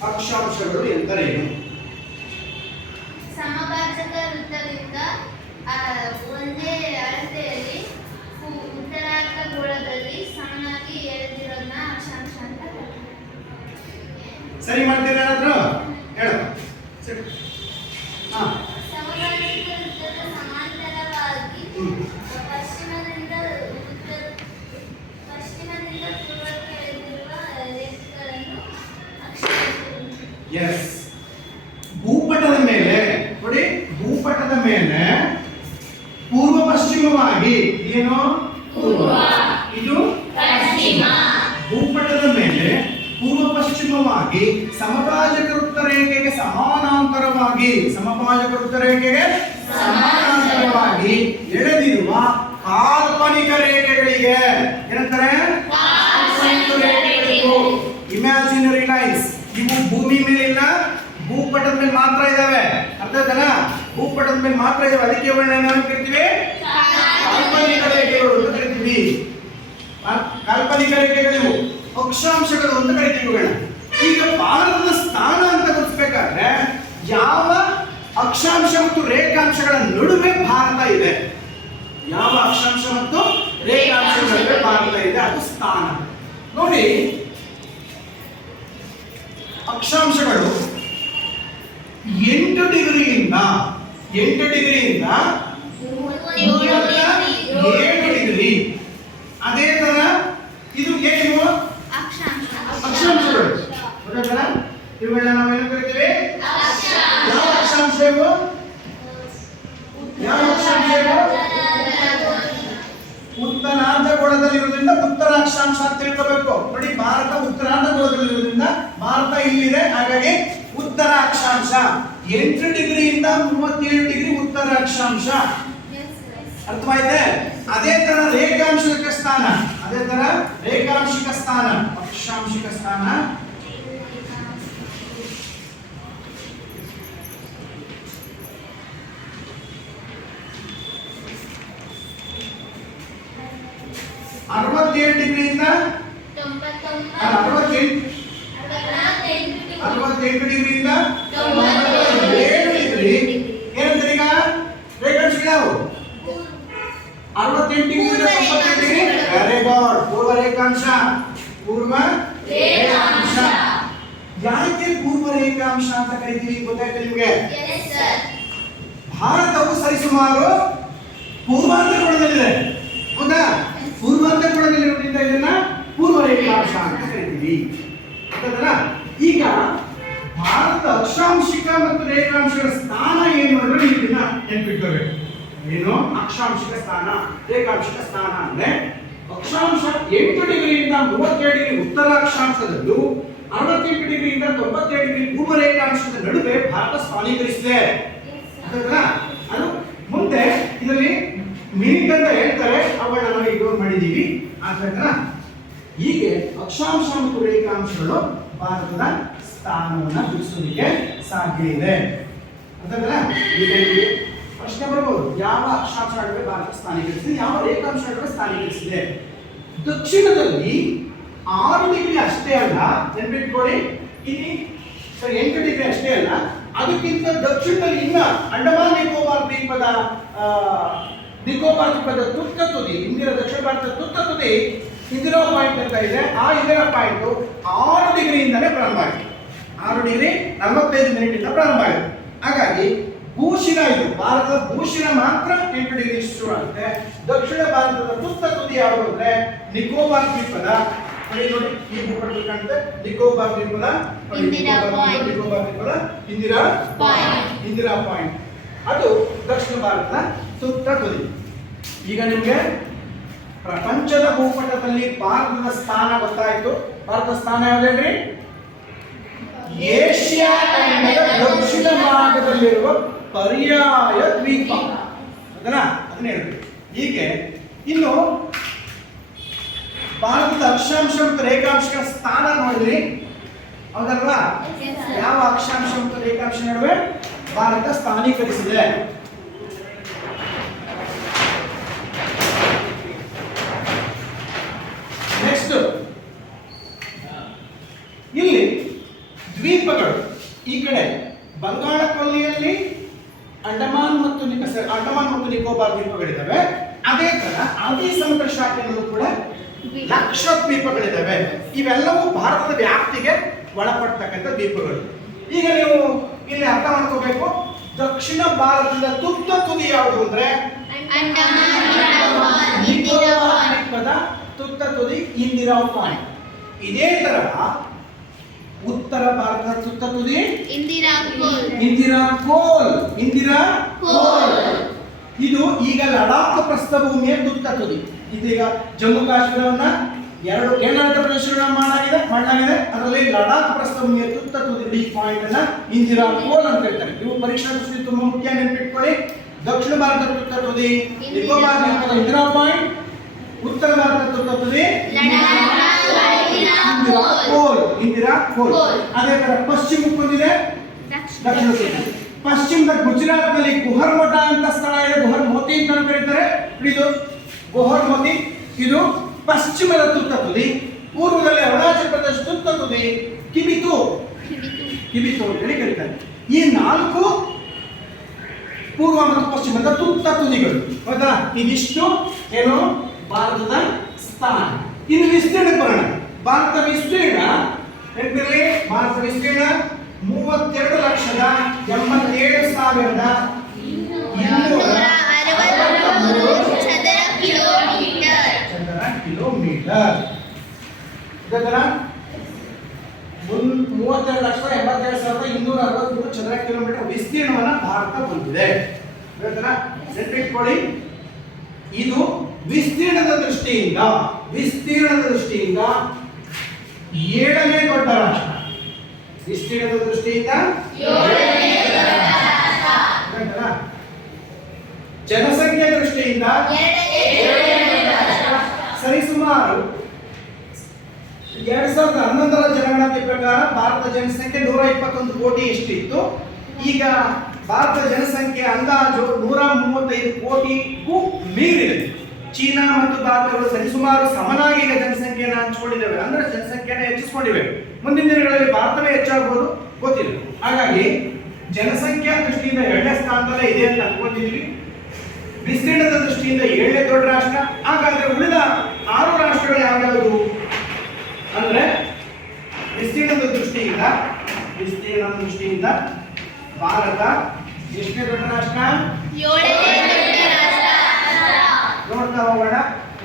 ಅಕ್ಷಾಂಶಗಳು ಎಂದರೇನು? ಸಮಭಾಜಕ ವೃತ್ತದಿಂದ ಒಂದೇ ಅಳತೆಯಲ್ಲಿ ಉತ್ತರಾರ್ಧಗೋಳದಲ್ಲಿ ಸಮನಾಗಿ ಎಳೆದಿರೋದನ್ನ ಅಕ್ಷಾಂಶ ಅಂತ ಸರಿ ಮಾಡ್ತೀರಾ ಯಾರಾದ್ರೂ? ಹೇಳು. ಸರಿ. ಹಾ. ಸಮಭಾಜಕ ವೃತ್ತದ ಸಮಾಂತರವಾಗಿ ಪಶ್ಚಿಮದಿಂದ ಪೂರ್ವಕ್ಕೆ ಎಳೆದಿರುವ ರೇಖೆಗಳನ್ನು ಅಕ್ಷಾಂಶ. ಎಸ್. ಭೂಪಟದ ಮೇಲೆ ನೋಡಿ, ಭೂಪಟದ ಮೇಲೆ ಪೂರ್ವ ಪಶ್ಚಿಮವಾಗಿ ಏನು? ಪೂರ್ವ. ಇದು ಪಶ್ಚಿಮ. ಭೂಪಟದ ಮೇಲೆ ಪೂರ್ವ ಪಶ್ಚಿಮವಾಗಿ ಸಮಭಾಜಕ ವೃತ್ತರೇಖೆಗೆ ಸಮಾನಾಂತರವಾಗಿ, ಸಮಭಾಜಕ ವೃತ್ತರೇಖೆಗೆ ಸಮಾನಾಂತರವಾಗಿ ಎಳೆದಿರುವ ಕಾಲ್ಪನಿಕ ರೇಖೆಗಳಿಗೆ ಏನಂತಾರೆ? ಕಾಲ್ಪನಿಕ ರೇಖೆಗಳು. Imaginary lines. ಇವು ಭೂಮಿ ಮೇಲೆ ಇಲ್ಲ, ಭೂಪಟದ ಮೇಲೆ ಮಾತ್ರ ಇದಾವೆ. ಅರ್ಥ ಆಯ್ತಲ್ಲ? ಭೂಪಟದ ಮೇಲೆ ಮಾತ್ರ ಇದಾವೆ. ಅದಕ್ಕೆ ಇವುಗಳನ್ನ ಏನು ಕರಿತೀವಿ? ಕಾಲ್ಪನಿಕ ರೇಖೆಗಳು ಅಂತ ಕರಿತೀವಿ. ಕಾಲ್ಪನಿಕ ರೇಖೆಗಳು, ಅಕ್ಷಾಂಶಗಳು ಅಂತ ಕರಿತೀವಿ ಇವುಗಳನ್ನ. ಈಗ ಭಾರತದ ಸ್ಥಾನ ಅಂತ ಗುರುತಿಸಬೇಕಾದ್ರೆ ಯಾವ ಅಕ್ಷಾಂಶ ಮತ್ತು ರೇಖಾಂಶಗಳ ನಡುವೆ ಭಾರತ ಇದೆ? ಯಾವ ಅಕ್ಷಾಂಶ ಮತ್ತು ರೇಖಾಂಶಗಳ ನಡುವೆ ಭಾರತ ಇದೆ? ಅದು ಸ್ಥಾನ. ನೋಡಿ, ಅಕ್ಷಾಂಶಗಳು 8 ಡಿಗ್ರಿಯಿಂದ 7 ಡಿಗ್ರಿ. ಅದೇ ತರ ಇದು ಏನು? ಅಕ್ಷಾಂಶಗಳು. ಗೊತ್ತಾಯ್ತಲ್ಲ? ಇವುಗಳನ್ನ ನಾವು ಏನು ಕರಿತೀವಿ? ಯಾವ ಅಕ್ಷಾಂಶ ಇವು? ಯಾವ ಅಕ್ಷಾಂಶ ಇವು? ಉತ್ತರಾರ್ಧಗೋಳದಲ್ಲಿರೋದ್ರಿಂದ ಉತ್ತರ ಅಕ್ಷಾಂಶ ಅಂತ ತಿಳ್ಕೋಬೇಕು. ನೋಡಿ, ಭಾರತ ಉತ್ತರಾರ್ಧಗೋಳದಲ್ಲಿರೋದ್ರಿಂದ ಭಾರತ ಇಲ್ಲಿದೆ. ಹಾಗಾಗಿ ಉತ್ತರ ಅಕ್ಷಾಂಶ. 8 ಡಿಗ್ರಿಯಿಂದ 37 ಡಿಗ್ರಿ ಉತ್ತರ ಅಕ್ಷಾಂಶ. ಅರ್ಥವಾಯ್ತೆ? ಅದೇ ತರ ರೇಖಾಂಶಿಕ ಸ್ಥಾನ, ಅದೇ ತರ ರೇಖಾಂಶಿಕ ಸ್ಥಾನ, ಅಕ್ಷಾಂಶಿಕ ಸ್ಥಾನ. ಅರವತ್ತೇಳು ಡಿಗ್ರಿಯಿಂದ 68 ಡಿಗ್ರಿಯಿಂದ 97 ಡಿಗ್ರಿ. ಏನಂತಾರೆ ಈಗ? ರೇಖಾಂಶಗಳು ಯಾವು? 68 ಡಿಗ್ರಿಯಿಂದ 97 ಡಿಗ್ರಿ. Very good. ಪೂರ್ವ ರೇಖಾಂಶ. ಪೂರ್ವ ರೇಖಾಂಶ. ಯಾಕೆ ಪೂರ್ವ ರೇಖಾಂಶ ಅಂತ ಕರಿತೀವಿ ಗೊತ್ತಾಯ್ತು ನಿಮಗೆ? ಭಾರತವು ಸರಿಸುಮಾರು ಪೂರ್ವಾರ್ಧಗೋಳದಲ್ಲಿದೆ. ಹೌದಾ? ಪೂರ್ವಾರ್ಧಗೋಳದಲ್ಲಿರೋದ್ರಿಂದ ಇದನ್ನ ಪೂರ್ವ ರೇಖಾಂಶ ಅಂತ ಕರಿತೀವಿ. ಗೊತ್ತಾಯ್ತಲ್ಲ? ಈಗ ಭಾರತ ಅಕ್ಷಾಂಶಿಕ ಮತ್ತು ರೇಖಾಂಶಗಳ ಸ್ಥಾನ ಏನು ಅಂದ್ರೆ ಇದನ್ನ ನೆನಪಿಟ್ಕೋಬೇಕು. ಏನು? ಅಕ್ಷಾಂಶಿಕ ಸ್ಥಾನ, ರೇಖಾಂಶಿಕ ಸ್ಥಾನ ಅಂದ್ರೆ ಅಕ್ಷಾಂಶ 8 ಡಿಗ್ರಿಯಿಂದ 37 ಡಿಗ್ರಿ ಉತ್ತರ ಅಕ್ಷಾಂಶದಲ್ಲೂ 68 ಡಿಗ್ರಿಯಿಂದ 97 ಡಿಗ್ರಿ ಪೂರ್ವ ರೇಖಾಂಶದ ನಡುವೆ ಭಾರತ ಸ್ಥಾನೀಕರಿಸಿದೆ. ಅದು ಮುಂದೆ ಇದರಲ್ಲಿ ಮಿನಿಟ್ ಅಂತ ಹೇಳ್ತಾರೆ, ಅವುಗಳನ್ನ ನಾವು ಇಗ್ನೋರ್ ಮಾಡಿದ್ದೀವಿ. ಆದ್ರಿಂದ ಹೀಗೆ ಅಕ್ಷಾಂಶ ಮತ್ತು ರೇಖಾಂಶಗಳು ಭಾರತದ ಸ್ಥಾನವನ್ನು ಗುರುತಿಸಲಿಕ್ಕೆ ಸಾಧ್ಯ ಇದೆ. ಅಂತಂದ್ರೆ ಈಗ ಪ್ರಶ್ನೆ ಬರಬಹುದು, ಯಾವ ಅಕ್ಷಾಂಶ ನಡುವೆ ಭಾರತ ಸ್ಥಾನೀಕರಿಸಿದೆ, ಯಾವ ರೇಖಾಂಶ ನಡುವೆ ಸ್ಥಾನೀಕರಿಸಿದೆ? ದಕ್ಷಿಣದಲ್ಲಿ 6 ಡಿಗ್ರಿ ಅಷ್ಟೇ ಅಲ್ಲ, ನೆನಪಿಟ್ಕೊಳ್ಳಿ. ಇಲ್ಲಿ 8 ಡಿಗ್ರಿ ಅಷ್ಟೇ ಅಲ್ಲ, ಅದಕ್ಕಿಂತ ದಕ್ಷಿಣದಲ್ಲಿ ಇನ್ನ ಅಂಡಮಾನ್ ನಿಕೋಬಾರ್ ದ್ವೀಪದ ತುತ್ತ ತುದಿ, ಇಂದಿನ ದಕ್ಷಿಣ ಭಾರತದ ತುತ್ತ ತುದಿ ಇಂದಿರಾ ಪಾಯಿಂಟ್ ಅಂತ ಇದೆ. ಆ ಇಂದಿರಾ ಪಾಯಿಂಟ್ 6 ಡಿಗ್ರಿಯಿಂದಲೇ ಪ್ರಾರಂಭ ಆಗಿದೆ. 6 ಡಿಗ್ರಿ 45 ಮಿನಿಟ್ ಇಂದ ಪ್ರಾರಂಭ ಆಗಿದೆ. ಹಾಗಾಗಿ ಭೂಶಿರ ಇದು ಭಾರತದ ಭೂಶಿರ ಮಾತ್ರ 8 ಡಿಗ್ರಿ ಶುರು ಆಗುತ್ತೆ. ದಕ್ಷಿಣ ಭಾರತದ ತುತ್ತ ತುದಿ ಯಾವುದು ಅಂದ್ರೆ ನಿಕೋಬಾರ್ ದ್ವೀಪದ ನೋಡಿ ಈ ಭೂಪಟದಲ್ಲಿ ಕಾಣುತ್ತೆ ನಿಕೋಬಾರ್ ದ್ವೀಪದ ನಿಕೋಬಾರ್ ದ್ವೀಪದ ಇಂದಿರಾ ಪಾಯಿಂಟ್ ಅದು ದಕ್ಷಿಣ ಭಾರತದ ತುತ್ತ ತುದಿ. ಈಗ ನಿಮಗೆ ಪ್ರಪಂಚದ ಭೂಪಟದಲ್ಲಿ ಭಾರತದ ಸ್ಥಾನ ಗೊತ್ತಾಯಿತು. ಭಾರತದ ಸ್ಥಾನ ಯಾವ್ದು ಹೇಳ್ರಿ? ಏಷ್ಯಾ ಖಂಡದ ದಕ್ಷಿಣ ಭಾಗದಲ್ಲಿರುವ ಪರ್ಯಾಯ ದ್ವೀಪ ಅದನ್ನ ಹೇಳ್ಬೇಕು. ಹೀಗೆ ಇನ್ನು ಭಾರತದ ಅಕ್ಷಾಂಶ ಮತ್ತು ರೇಖಾಂಶಗಳ ಸ್ಥಾನ ನೋಡಿದ್ರಿ ಹೌದಲ್ವಾ? ಯಾವ ಅಕ್ಷಾಂಶ ಮತ್ತು ರೇಖಾಂಶ ನಡುವೆ ಭಾರತ ಸ್ಥಾನೀಕರಿಸಿದೆ? ನೆಕ್ಸ್ಟ್ ಇಲ್ಲಿ ದ್ವೀಪಗಳು ಈ ಕಡೆ ಬಂಗಾಳ ಕೊಲ್ಲಿಯಲ್ಲಿ ಅಂಡಮಾನ್ ಮತ್ತು ನಿಕೋಬಾರ್ ದ್ವೀಪಗಳಿದ್ದಾವೆ. ಅದೇ ತರ ಆದಿ ಸಮುದ್ರ ಶಾಖೆಯಲ್ಲೂ ಕೂಡ ಲಕ್ಷದ್ವೀಪಗಳಿದ್ದಾವೆ. ಇವೆಲ್ಲವೂ ಭಾರತದ ವ್ಯಾಪ್ತಿಗೆ ಒಳಪಡ್ತಕ್ಕಂಥ ದ್ವೀಪಗಳು. ಈಗ ನೀವು ಇಲ್ಲಿ ಅರ್ಥ ಮಾಡ್ಕೋಬೇಕು, ದಕ್ಷಿಣ ಭಾರತದ ತುತ್ತ ತುದಿ ಯಾವುದು ಅಂದ್ರೆ ನಿಕೋಬಾರ್ ದ್ವೀಪದ ತುತ್ತ ತುದಿ ಇಂದಿರಾ ಪಾಯಿಂಟ್. ಇದೇ ತರಹ ಉತ್ತರ ಭಾರತದ ತುತ್ತ ತುದಿ ಇಂದಿರಾ ಕೋಲ್. ಇದು ಈಗ ಲಡಾಖ್ ಪ್ರಸ್ಥಭೂಮಿಯ ತುತ್ತ ತುದಿ. ಇದೀಗ ಜಮ್ಮು ಕಾಶ್ಮೀರವನ್ನ 2 ಕೇಂದ್ರಾಡಳಿತ ಪ್ರದೇಶಗಳನ್ನ ಮಾಡಲಾಗಿದೆ. ಅದರಲ್ಲಿ ಲಡಾಖ್ ಪ್ರಸ್ಥಭೂಮಿಯ ತುತ್ತ ತುದಿ ಪಾಯಿಂಟ್ ಅನ್ನ ಇಂದಿರಾ ಕೋಲ್ ಅಂತ ಹೇಳ್ತಾರೆ. ಇವು ಪರೀಕ್ಷಾ ದೃಷ್ಟಿ ತುಂಬಾ ಮುಖ್ಯ, ನೆನಪಿಟ್ಕೊಳ್ಳಿ. ದಕ್ಷಿಣ ಭಾರತದ ತುತ್ತ ತುದಿ ನಿಕೋಬಾರ್ ದ್ವೀಪದ ಇಂದಿರಾ ಪಾಯಿಂಟ್, ಉತ್ತರ ಭಾರತದ ತುತ್ತ ತುದಿ ಇಂದಿರಾ ಕೋಲ್. ಅದೇ ತರ ಪಶ್ಚಿಮಕ್ಕೆ ಬಂದಿದೆ ದಕ್ಷಿಣ ತುದಿ. ಪಶ್ಚಿಮದ ಗುಜರಾತ್ ನಲ್ಲಿ ಗುಹರ್ ಮಠ ಅಂತ ಸ್ಥಳ ಇದೆ, ಗುಹರ್ ಮೋತಿ ಅಂತ ಕರೀತಾರೆ. ಇದು ಗುಹರ್ ಮೋತಿ, ಇದು ಪಶ್ಚಿಮದ ತುತ್ತ ತುದಿ. ಪೂರ್ವದಲ್ಲಿ ಅರುಣಾಚಲ ಪ್ರದೇಶ ತುತ್ತ ತುದಿ ಕಿಬಿತು ಅಂತ ಹೇಳಿ ಕರೀತಾರೆ. ಈ 4 ಪೂರ್ವ ಮತ್ತು ಪಶ್ಚಿಮದ ತುತ್ತ ತುದಿಗಳು. ಹೌದಾ? ಇದಿಷ್ಟು ಏನು ಭಾರತದ ಸ್ಥಾನ. ಇನ್ನು ವಿಸ್ತೀರ್ಣಕ್ಕೆ ಬರೋಣ. ಭಾರತ ವಿಸ್ತೀರ್ಣ 32,87,263 ಚದರ ಕಿಲೋಮೀಟರ್. ಇದರ 32,87,263 ಚದರ ಕಿಲೋಮೀಟರ್ ವಿಸ್ತೀರ್ಣವನ್ನ ಭಾರತ ಹೊಂದಿದೆ. ನೆನಪಿಟ್ಕೊಳ್ಳಿ, ಇದು ವಿಸ್ತೀರ್ಣದ ದೃಷ್ಟಿಯಿಂದ 7ನೇ ದೊಡ್ಡ ರಾಷ್ಟ್ರ. ವಿಸ್ತೀರ್ಣದ ದೃಷ್ಟಿಯಿಂದ 7ನೇ ದೊಡ್ಡ ರಾಷ್ಟ್ರ. ಜನಸಂಖ್ಯೆ ದೃಷ್ಟಿಯಿಂದ 2ನೇ ದೊಡ್ಡ ರಾಷ್ಟ್ರ. ಸರಿಸುಮಾರು 2011ರ ಜನಗಣತಿ ಪ್ರಕಾರ ಭಾರತ ಜನಸಂಖ್ಯೆ 121 ಕೋಟಿ ಎಷ್ಟಿತ್ತು. ಈಗ ಭಾರತ ಜನಸಂಖ್ಯೆ ಅಂದಾಜು 135 ಕೋಟಿಗೂ ಮೀರಿದೆ. ಚೀನಾ ಮತ್ತು ಭಾರತಗಳು ಸರಿಸುಮಾರು ಸಮನಾಗಿ ಈಗ ಜನಸಂಖ್ಯೆಯನ್ನು ಹಂಚಿಕೊಂಡಿದ್ದೇವೆ, ಅಂದ್ರೆ ಜನಸಂಖ್ಯೆಯನ್ನು ಹೆಚ್ಚಿಸಿಕೊಂಡಿವೆ. ಮುಂದಿನ ದಿನಗಳಲ್ಲಿ ಭಾರತವೇ ಹೆಚ್ಚಾಗಬಹುದು, ಗೊತ್ತಿಲ್ಲ. ಹಾಗಾಗಿ ಜನಸಂಖ್ಯಾ ದೃಷ್ಟಿಯಿಂದ 2ನೇ ಸ್ಥಾನದಲ್ಲೇ ಇದೆ ಅಂತ ಅನ್ಕೊಂಡಿದ್ದೀವಿ. ವಿಸ್ತೀರ್ಣದ ದೃಷ್ಟಿಯಿಂದ 7ನೇ ದೊಡ್ಡ ರಾಷ್ಟ್ರ. ಹಾಗಾದ್ರೆ ಉಳಿದ 6 ರಾಷ್ಟ್ರಗಳು ಯಾವ್ಯಾವುದು ಅಂದ್ರೆ ವಿಸ್ತೀರ್ಣದ ದೃಷ್ಟಿಯಿಂದ ಭಾರತ ಎಷ್ಟನೇ ದೊಡ್ಡ ರಾಷ್ಟ್ರ? 7ನೇ ದೊಡ್ಡ ರಾಷ್ಟ್ರ. ನೋಡ್ತಾ ಹೋಗೋಣ.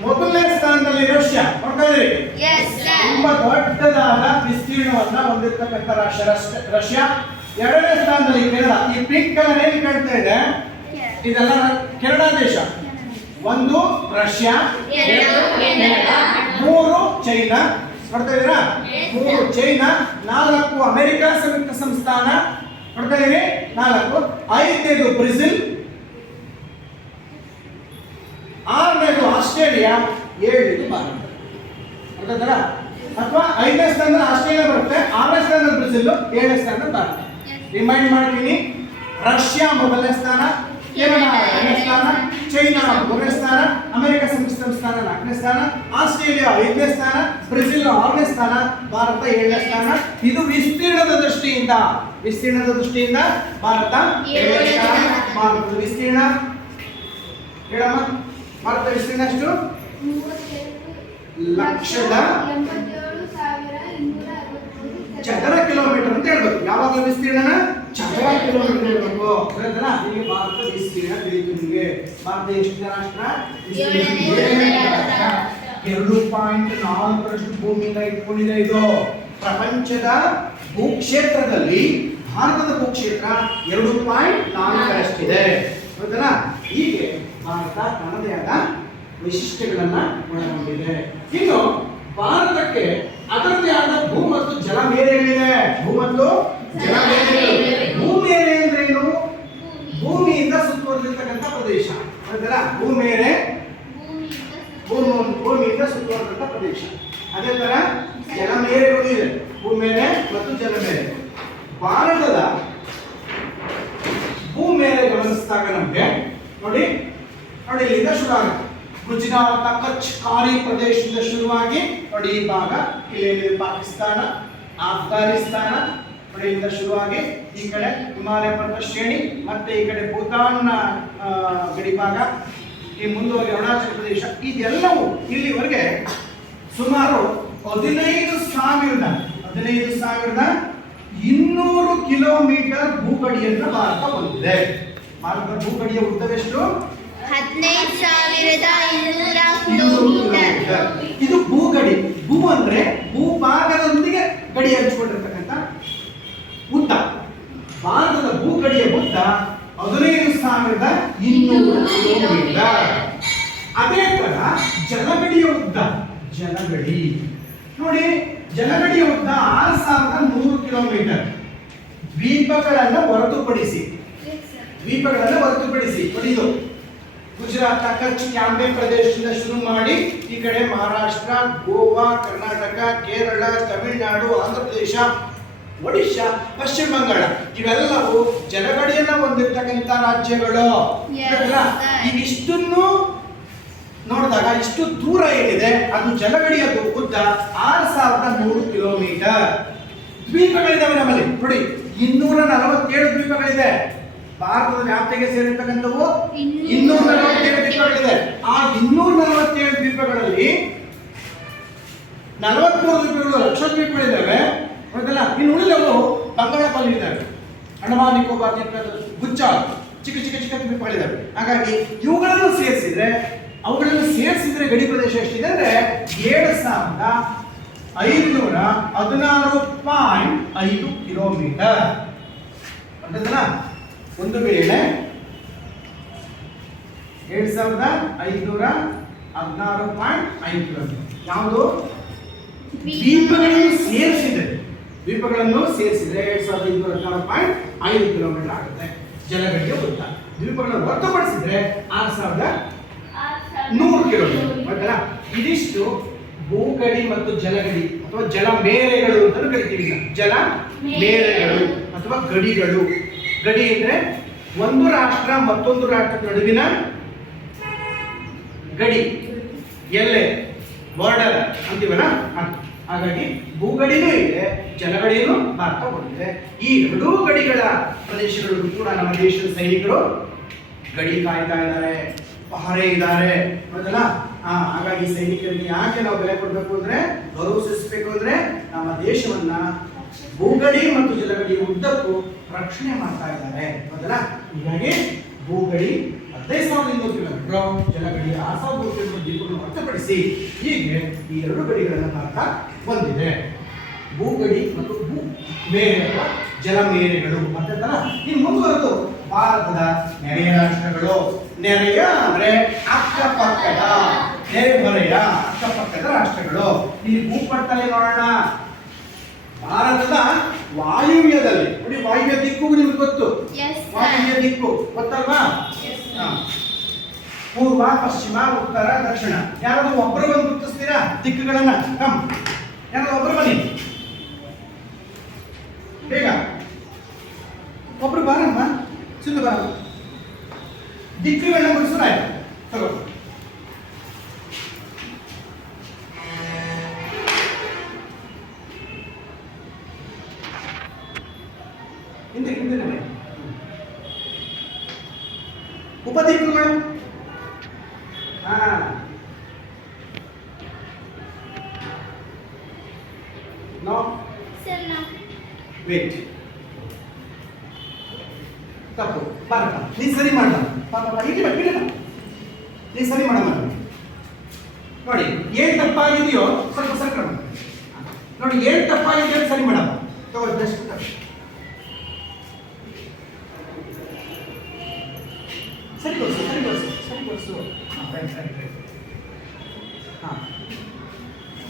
ಮೊದಲನೇ ಸ್ಥಾನದಲ್ಲಿ ರಷ್ಯಾ. ನೋಡ್ತಾ ಇದ್ದೀರಿ, ತುಂಬಾ ದೊಡ್ಡದಾದ ವಿಸ್ತೀರ್ಣವನ್ನ ಹೊಂದಿರತಕ್ಕಂಥ ರಾಷ್ಟ್ರ ರಷ್ಯಾ. 2ನೇ ಸ್ಥಾನದಲ್ಲಿ ಕೆನಡಾ. ಈ ಪಿಂಕ್ ಕಲರ್ ಏನ್ ಕಾಣ್ತಾ ಇದೆ, ಇದೆಲ್ಲ ಕೆನಡಾ ದೇಶ. 1 ರಷ್ಯಾ, 2 ಕೆನಡಾ, 3 ಚೈನಾ. ನೋಡ್ತಾ ಇದ್ದೀರಾ? 3 ಚೈನಾ, 4 ಅಮೆರಿಕ ಸಂಯುಕ್ತ ಸಂಸ್ಥಾನ. ನೋಡ್ತಾ ಇದ್ದೀರಿ? 4. 5ನೇದು ಬ್ರೆಜಿಲ್, 6ನೇದು ಆಸ್ಟ್ರೇಲಿಯಾ, 7ನೇದು ಭಾರತ. ಗೊತ್ತಾಯ್ತಲ್ಲ? ಅಥವಾ 5ನೇ ಸ್ಥಾನದಲ್ಲಿ ಆಸ್ಟ್ರೇಲಿಯಾ ಬರುತ್ತೆ, 6ನೇ ಸ್ಥಾನದಲ್ಲಿ ಬ್ರೆಜಿಲ್, 7ನೇ ಸ್ಥಾನದಲ್ಲಿ ಭಾರತ. ರಿಮೈಂಡ್ ಮಾಡ್ತೀನಿ, ರಷ್ಯಾ ಮೊದಲನೇ ಸ್ಥಾನ, ಕೆನಡಾ 2ನೇ ಸ್ಥಾನ, ಚೈನಾ 3ನೇ ಸ್ಥಾನ, ಅಮೆರಿಕ ಸಂಯುಕ್ತ ಸಂಸ್ಥಾನ 4ನೇ ಸ್ಥಾನ, ಆಸ್ಟ್ರೇಲಿಯಾ 5ನೇ ಸ್ಥಾನ, ಬ್ರೆಜಿಲ್ 6ನೇ ಸ್ಥಾನ, ಭಾರತ 7ನೇ ಸ್ಥಾನ. ಇದು ವಿಸ್ತೀರ್ಣದ ದೃಷ್ಟಿಯಿಂದ ಭಾರತ 7ನೇ ಸ್ಥಾನ. ಭಾರತದ ವಿಸ್ತೀರ್ಣ ಹೇಳಮ್ಮ, ಭಾರತ ವಿಸ್ತೀರ್ಣ ಎಷ್ಟು? ಲಕ್ಷದ 87,263 ಚದರ ಕಿಲೋಮೀಟರ್ ಅಂತ ಹೇಳ್ಬೇಕು. ಯಾವಾಗಲೂ ವಿಸ್ತೀರ್ಣನ ಚದರ ಕಿಲೋಮೀಟರ್ ಹೇಳ್ಬೇಕು. ಬರೋದಲ್ಲ ಹೀಗೆ ಭಾರತ ವಿಸ್ತೀರ್ಣ ತಿಳಿತು ನಿಮಗೆ. ಭಾರತ ಎಷ್ಟು ರಾಷ್ಟ್ರ? 2.4ರಷ್ಟು ಭೂಮಿಯಿಂದ ಇಟ್ಕೊಂಡಿದೆ. ಇದು ಪ್ರಪಂಚದ ಭೂಕ್ಷೇತ್ರದಲ್ಲಿ ಭಾರತದ ಭೂಕ್ಷೇತ್ರ 2.4ರಷ್ಟಿದೆ. ಹೌದಲ್ಲ? ಹೀಗೆ ಭಾರತ ತನ್ನದೇ ಆದ ವೈಶಿಷ್ಟ್ಯಗಳನ್ನ ಒಳಗೊಂಡಿದೆ. ಇನ್ನು ಭಾರತಕ್ಕೆ ಅದರದೇ ಆದ ಭೂ ಮತ್ತು ಜಲಮೇರೆಗಳಿವೆ. ಭೂ ಮತ್ತು ಜಲಮೇರೆಗಳು. ಭೂಮೇರೆ ಅಂದ್ರೆ ಏನು? ಭೂಮಿಯಿಂದ ಸುತ್ತುವರೆದಿರ್ತಕ್ಕಂಥ ಪ್ರದೇಶ. ಹೌದಲ್ಲ? ಭೂಮೇರೆ ಭೂಮಿಯಿಂದ ಸುತ್ತುವರೆದಂತ ಪ್ರದೇಶ. ಅದೇ ತರ ಜಲಮೇರೆಗಳು ಇದೆ. ಭೂಮೇರೆ ಮತ್ತು ಜಲಮೇರೆ. ಭಾರತದ ಭೂಮೇರೆ ಗಮನಿಸಿದಾಗ ನಮಗೆ ನೋಡಿ ಇಲ್ಲಿಂದ ಶುರು ಆಗುತ್ತೆ. ಗುಜರಾತ್, ಕಚ್, ಕಾರಿ ಪ್ರದೇಶದಿಂದ ಶುರುವಾಗಿ ನೋಡಿ ಈ ಭಾಗ ಇಲ್ಲೇನಿದೆ ಪಾಕಿಸ್ತಾನ, ಆಫ್ಘಾನಿಸ್ತಾನ ನೋಡಿ ಇಲ್ಲಿಂದ ಶುರುವಾಗಿ ಈ ಕಡೆ ಹಿಮಾಲಯ ಪರ್ವತ ಶ್ರೇಣಿ, ಮತ್ತೆ ಈ ಕಡೆ ಭೂತಾನ್ನ ಗಡಿ ಭಾಗ, ಈ ಮುಂದುವರೆಗೆ ಅರುಣಾಚಲ ಪ್ರದೇಶ, ಇದೆಲ್ಲವೂ ಇಲ್ಲಿವರೆಗೆ ಸುಮಾರು 15,200 ಕಿಲೋಮೀಟರ್ ಭೂಗಡಿಯನ್ನು ಭಾರತ ಹೊಂದಿದೆ. ಭಾರತದ ಭೂಗಡಿಯ ಉದ್ದವೆಷ್ಟು? 15,200 ಕಿಲೋಮೀಟರ್. ಇದು ಭೂಗಡಿ. ಭೂ ಅಂದ್ರೆ ಭೂಭಾಗದೊಂದಿಗೆ ಗಡಿ ಹಂಚಿಕೊಂಡಿರ್ತಕ್ಕಂಥ ಉದ್ದ. ಭಾರತದ ಭೂಗಡಿಯ ಉದ್ದ 15,200 ಕಿಲೋಮೀಟರ್. ಅದೇ ತರ ಜಲಗಡಿಯ ಉದ್ದ, ಜಲಗಡಿ ನೋಡಿ, ಜಲಗಡಿಯ ಉದ್ದ 6,100 ಕಿಲೋಮೀಟರ್. ದ್ವೀಪಗಳನ್ನು ಹೊರತುಪಡಿಸಿ ನೋಡಿ ಇದು ಗುಜರಾತ್, ಕಚ್, ಕ್ಯಾಂಬೆ ಪ್ರದೇಶದಿಂದ ಶುರು ಮಾಡಿ ಈ ಕಡೆ ಮಹಾರಾಷ್ಟ್ರ, ಗೋವಾ, ಕರ್ನಾಟಕ, ಕೇರಳ, ತಮಿಳುನಾಡು, ಆಂಧ್ರ ಪ್ರದೇಶ, ಒಡಿಶಾ, ಪಶ್ಚಿಮ ಬಂಗಾಳ ಇವೆಲ್ಲವೂ ಜಲಗಡಿಯನ್ನ ಹೊಂದಿರತಕ್ಕಂಥ ರಾಜ್ಯಗಳು. ಇವಿಷ್ಟನ್ನು ನೋಡಿದಾಗ ಇಷ್ಟು ದೂರ ಏನಿದೆ ಅದು ಜಲಗಡಿಯ ಉದ್ದ 6,100 ಕಿಲೋಮೀಟರ್. ದ್ವೀಪಗಳಿದಾವೆ ನಮ್ಮಲ್ಲಿ ನೋಡಿ 247 ದ್ವೀಪಗಳಿದೆ. ಭಾರತದ ವ್ಯಾಪ್ತಿಗೆ ಸೇರಿರ್ತಕ್ಕಂಥವು 247 ದ್ವೀಪಗಳಿದೆ. ಆ 247 ದ್ವೀಪಗಳಲ್ಲಿ 43 ದ್ವೀಪಗಳು ಲಕ್ಷದ್ವೀಪಗಳಿದ್ದಾವೆ. ಹೌದಲ್ಲ? ಇನ್ನು ಉಳಿದವು ಬಂಗಾಳಕೊಲ್ಲಿ ಇದ್ದಾವೆ, ಅಂಡಮಾನ್ ನಿಕೋಬಾರ್ ದ್ವೀಪದ ಗುಚ್ಚ ಚಿಕ್ಕ ದ್ವೀಪಗಳಿದ್ದಾವೆ. ಹಾಗಾಗಿ ಅವುಗಳನ್ನು ಸೇರಿಸಿದ್ರೆ ಗಡಿ ಪ್ರದೇಶ ಎಷ್ಟಿದೆ ಅಂದ್ರೆ 7,516.5 ಕಿಲೋಮೀಟರ್. ಒಂದು ವೇಳೆ 7,516.5 ಕಿಲೋಮೀಟರ್ ಯಾವುದು ದ್ವೀಪಗಳನ್ನು ಸೇರಿಸಿದ್ರೆ 7,516.5 ಕಿಲೋಮೀಟರ್ ಆಗುತ್ತೆ ಜಲಗಡಿಯ ಉದ್ದ. ದ್ವೀಪಗಳನ್ನು ಹೊರತುಪಡಿಸಿದ್ರೆ 6,100 ಕಿಲೋಮೀಟರ್. ಇದಿಷ್ಟು ಭೂಗಡಿ ಮತ್ತು ಜಲಗಡಿ ಅಥವಾ ಜಲಮೇರೆಗಳು ಅಂತ ಕರಿತೀವಿ. ಜಲಮೇರೆಗಳು ಅಥವಾ ಗಡಿಗಳು. ಗಡಿ ಅಂದ್ರೆ ಒಂದು ರಾಷ್ಟ್ರ ಮತ್ತೊಂದು ರಾಷ್ಟ್ರದ ನಡುವಿನ ಗಡಿ, ಎಲ್ಲೆ, ಬಾರ್ಡರ್ ಅಂತೀವಲ್ಲ. ಹಾಗಾಗಿ ಭೂಗಡಿನೂ ಇದೆ, ಜಲಗಡಿನೂ ಭಾರತ ಹೊಂದಿದೆ. ಈ ಎರಡೂ ಗಡಿಗಳ ಪ್ರದೇಶಗಳು ಕೂಡ ನಮ್ಮ ದೇಶದ ಸೈನಿಕರು ಗಡಿ ಕಾಯ್ತಾ ಇದ್ದಾರೆ, ಪಹರೆ ಇದ್ದಾರೆ. ಹೌದಲ್ಲ? ಹಾಗಾಗಿ ಸೈನಿಕರಿಗೆ ಯಾಕೆ ನಾವು ಬೆಲೆ ಕೊಡಬೇಕು ಅಂದ್ರೆ, ಗೌರವಿಸಬೇಕು ಅಂದ್ರೆ ನಮ್ಮ ದೇಶವನ್ನ ಭೂಗಡಿ ಮತ್ತು ಜಲಗಡಿ ಉದ್ದಕ್ಕೂ ರಕ್ಷಣೆ ಮಾಡ್ತಾ ಇದ್ದಾರೆ. ಹೌದಲ್ಲ? ಹೀಗಾಗಿ ಭೂಗಡಿ 15,200 ಕಿಲೋಮೀಟರ್, ಜಲಗಡಿ 6,300 ಕಿಲೋಮೀಟರ್ ದ್ವೀಪಗಳನ್ನು ಹೊರತುಪಡಿಸಿ ಹೀಗೆ ಈ ಎರಡು ಗಡಿಗಳನ್ನು ಭಾರತ ಹೊಂದಿದೆ. ಭೂಗಡಿ ಮತ್ತು ಮೇರೆ ಅಥವಾ ಜಲಮೇರೆಗಳು. ಮತ್ತೆ ಇನ್ನು ಮುಂದುವರೆದು ಭಾರತದ ನೆರೆಯ ರಾಷ್ಟ್ರಗಳು. ನೆರೆಯ ಅಂದ್ರೆ ಅಕ್ಕಪಕ್ಕದ, ನೆರೆಹೊರೆಯ ಅಕ್ಕಪಕ್ಕದ ರಾಷ್ಟ್ರಗಳು. ಇಲ್ಲಿ ಭೂಪಟ್ಟಲ್ಲಿ ನೋಡೋಣ. ಭಾರತದ ವಾಯುವ್ಯದಲ್ಲಿ ನೋಡಿ, ವಾಯುವ್ಯ ದಿಕ್ಕು ನಿಮ್ಗೆ ಗೊತ್ತು. ವಾಯುವ್ಯ ದಿಕ್ಕು ಗೊತ್ತಲ್ವಾ? ಪೂರ್ವ, ಪಶ್ಚಿಮ, ಉತ್ತರ, ದಕ್ಷಿಣ. ಯಾರಾದ್ರೂ ಒಬ್ಬರು ಬಂದು ಗುರುತಿಸ್ತೀರಾ ದಿಕ್ಕುಗಳನ್ನ? ಯಾರಾದ್ರೂ ಒಬ್ಬರು ಬನ್ನಿ ಬೇಗ. ಒಬ್ರು ಬಾರಮ್ಮ, ಸಿದ್ದು ಬಾರ. ದಿಕ್ಕುಗಳನ್ನ ಗುರುತಿಸೋಣ. ತಗೋ. ಹಿಂದೆ ಉಪದಿಕ್ಕುಗಳು. ವೇಟ್ ತಪ್ಪು ಭಾರತ ನೀನು ಸರಿ ಮಾಡ ಇಲ್ಲಿ ಬಿಡ ನೀನು ಸರಿ ಮಾಡಮ್ಮ ನೋಡಿ ಏನ್ ತಪ್ಪಾಗಿದೆಯೋ ಸ್ವಲ್ಪ ಸರ್ಕಲ್ ನೋಡಿ ಏನ್ ತಪ್ಪಾಗಿದೆ ಅಂತ ಸರಿ ಮಾಡಮ್ಮ ತಗೋ ಬೆಸ್ಟ್ ಸರಿ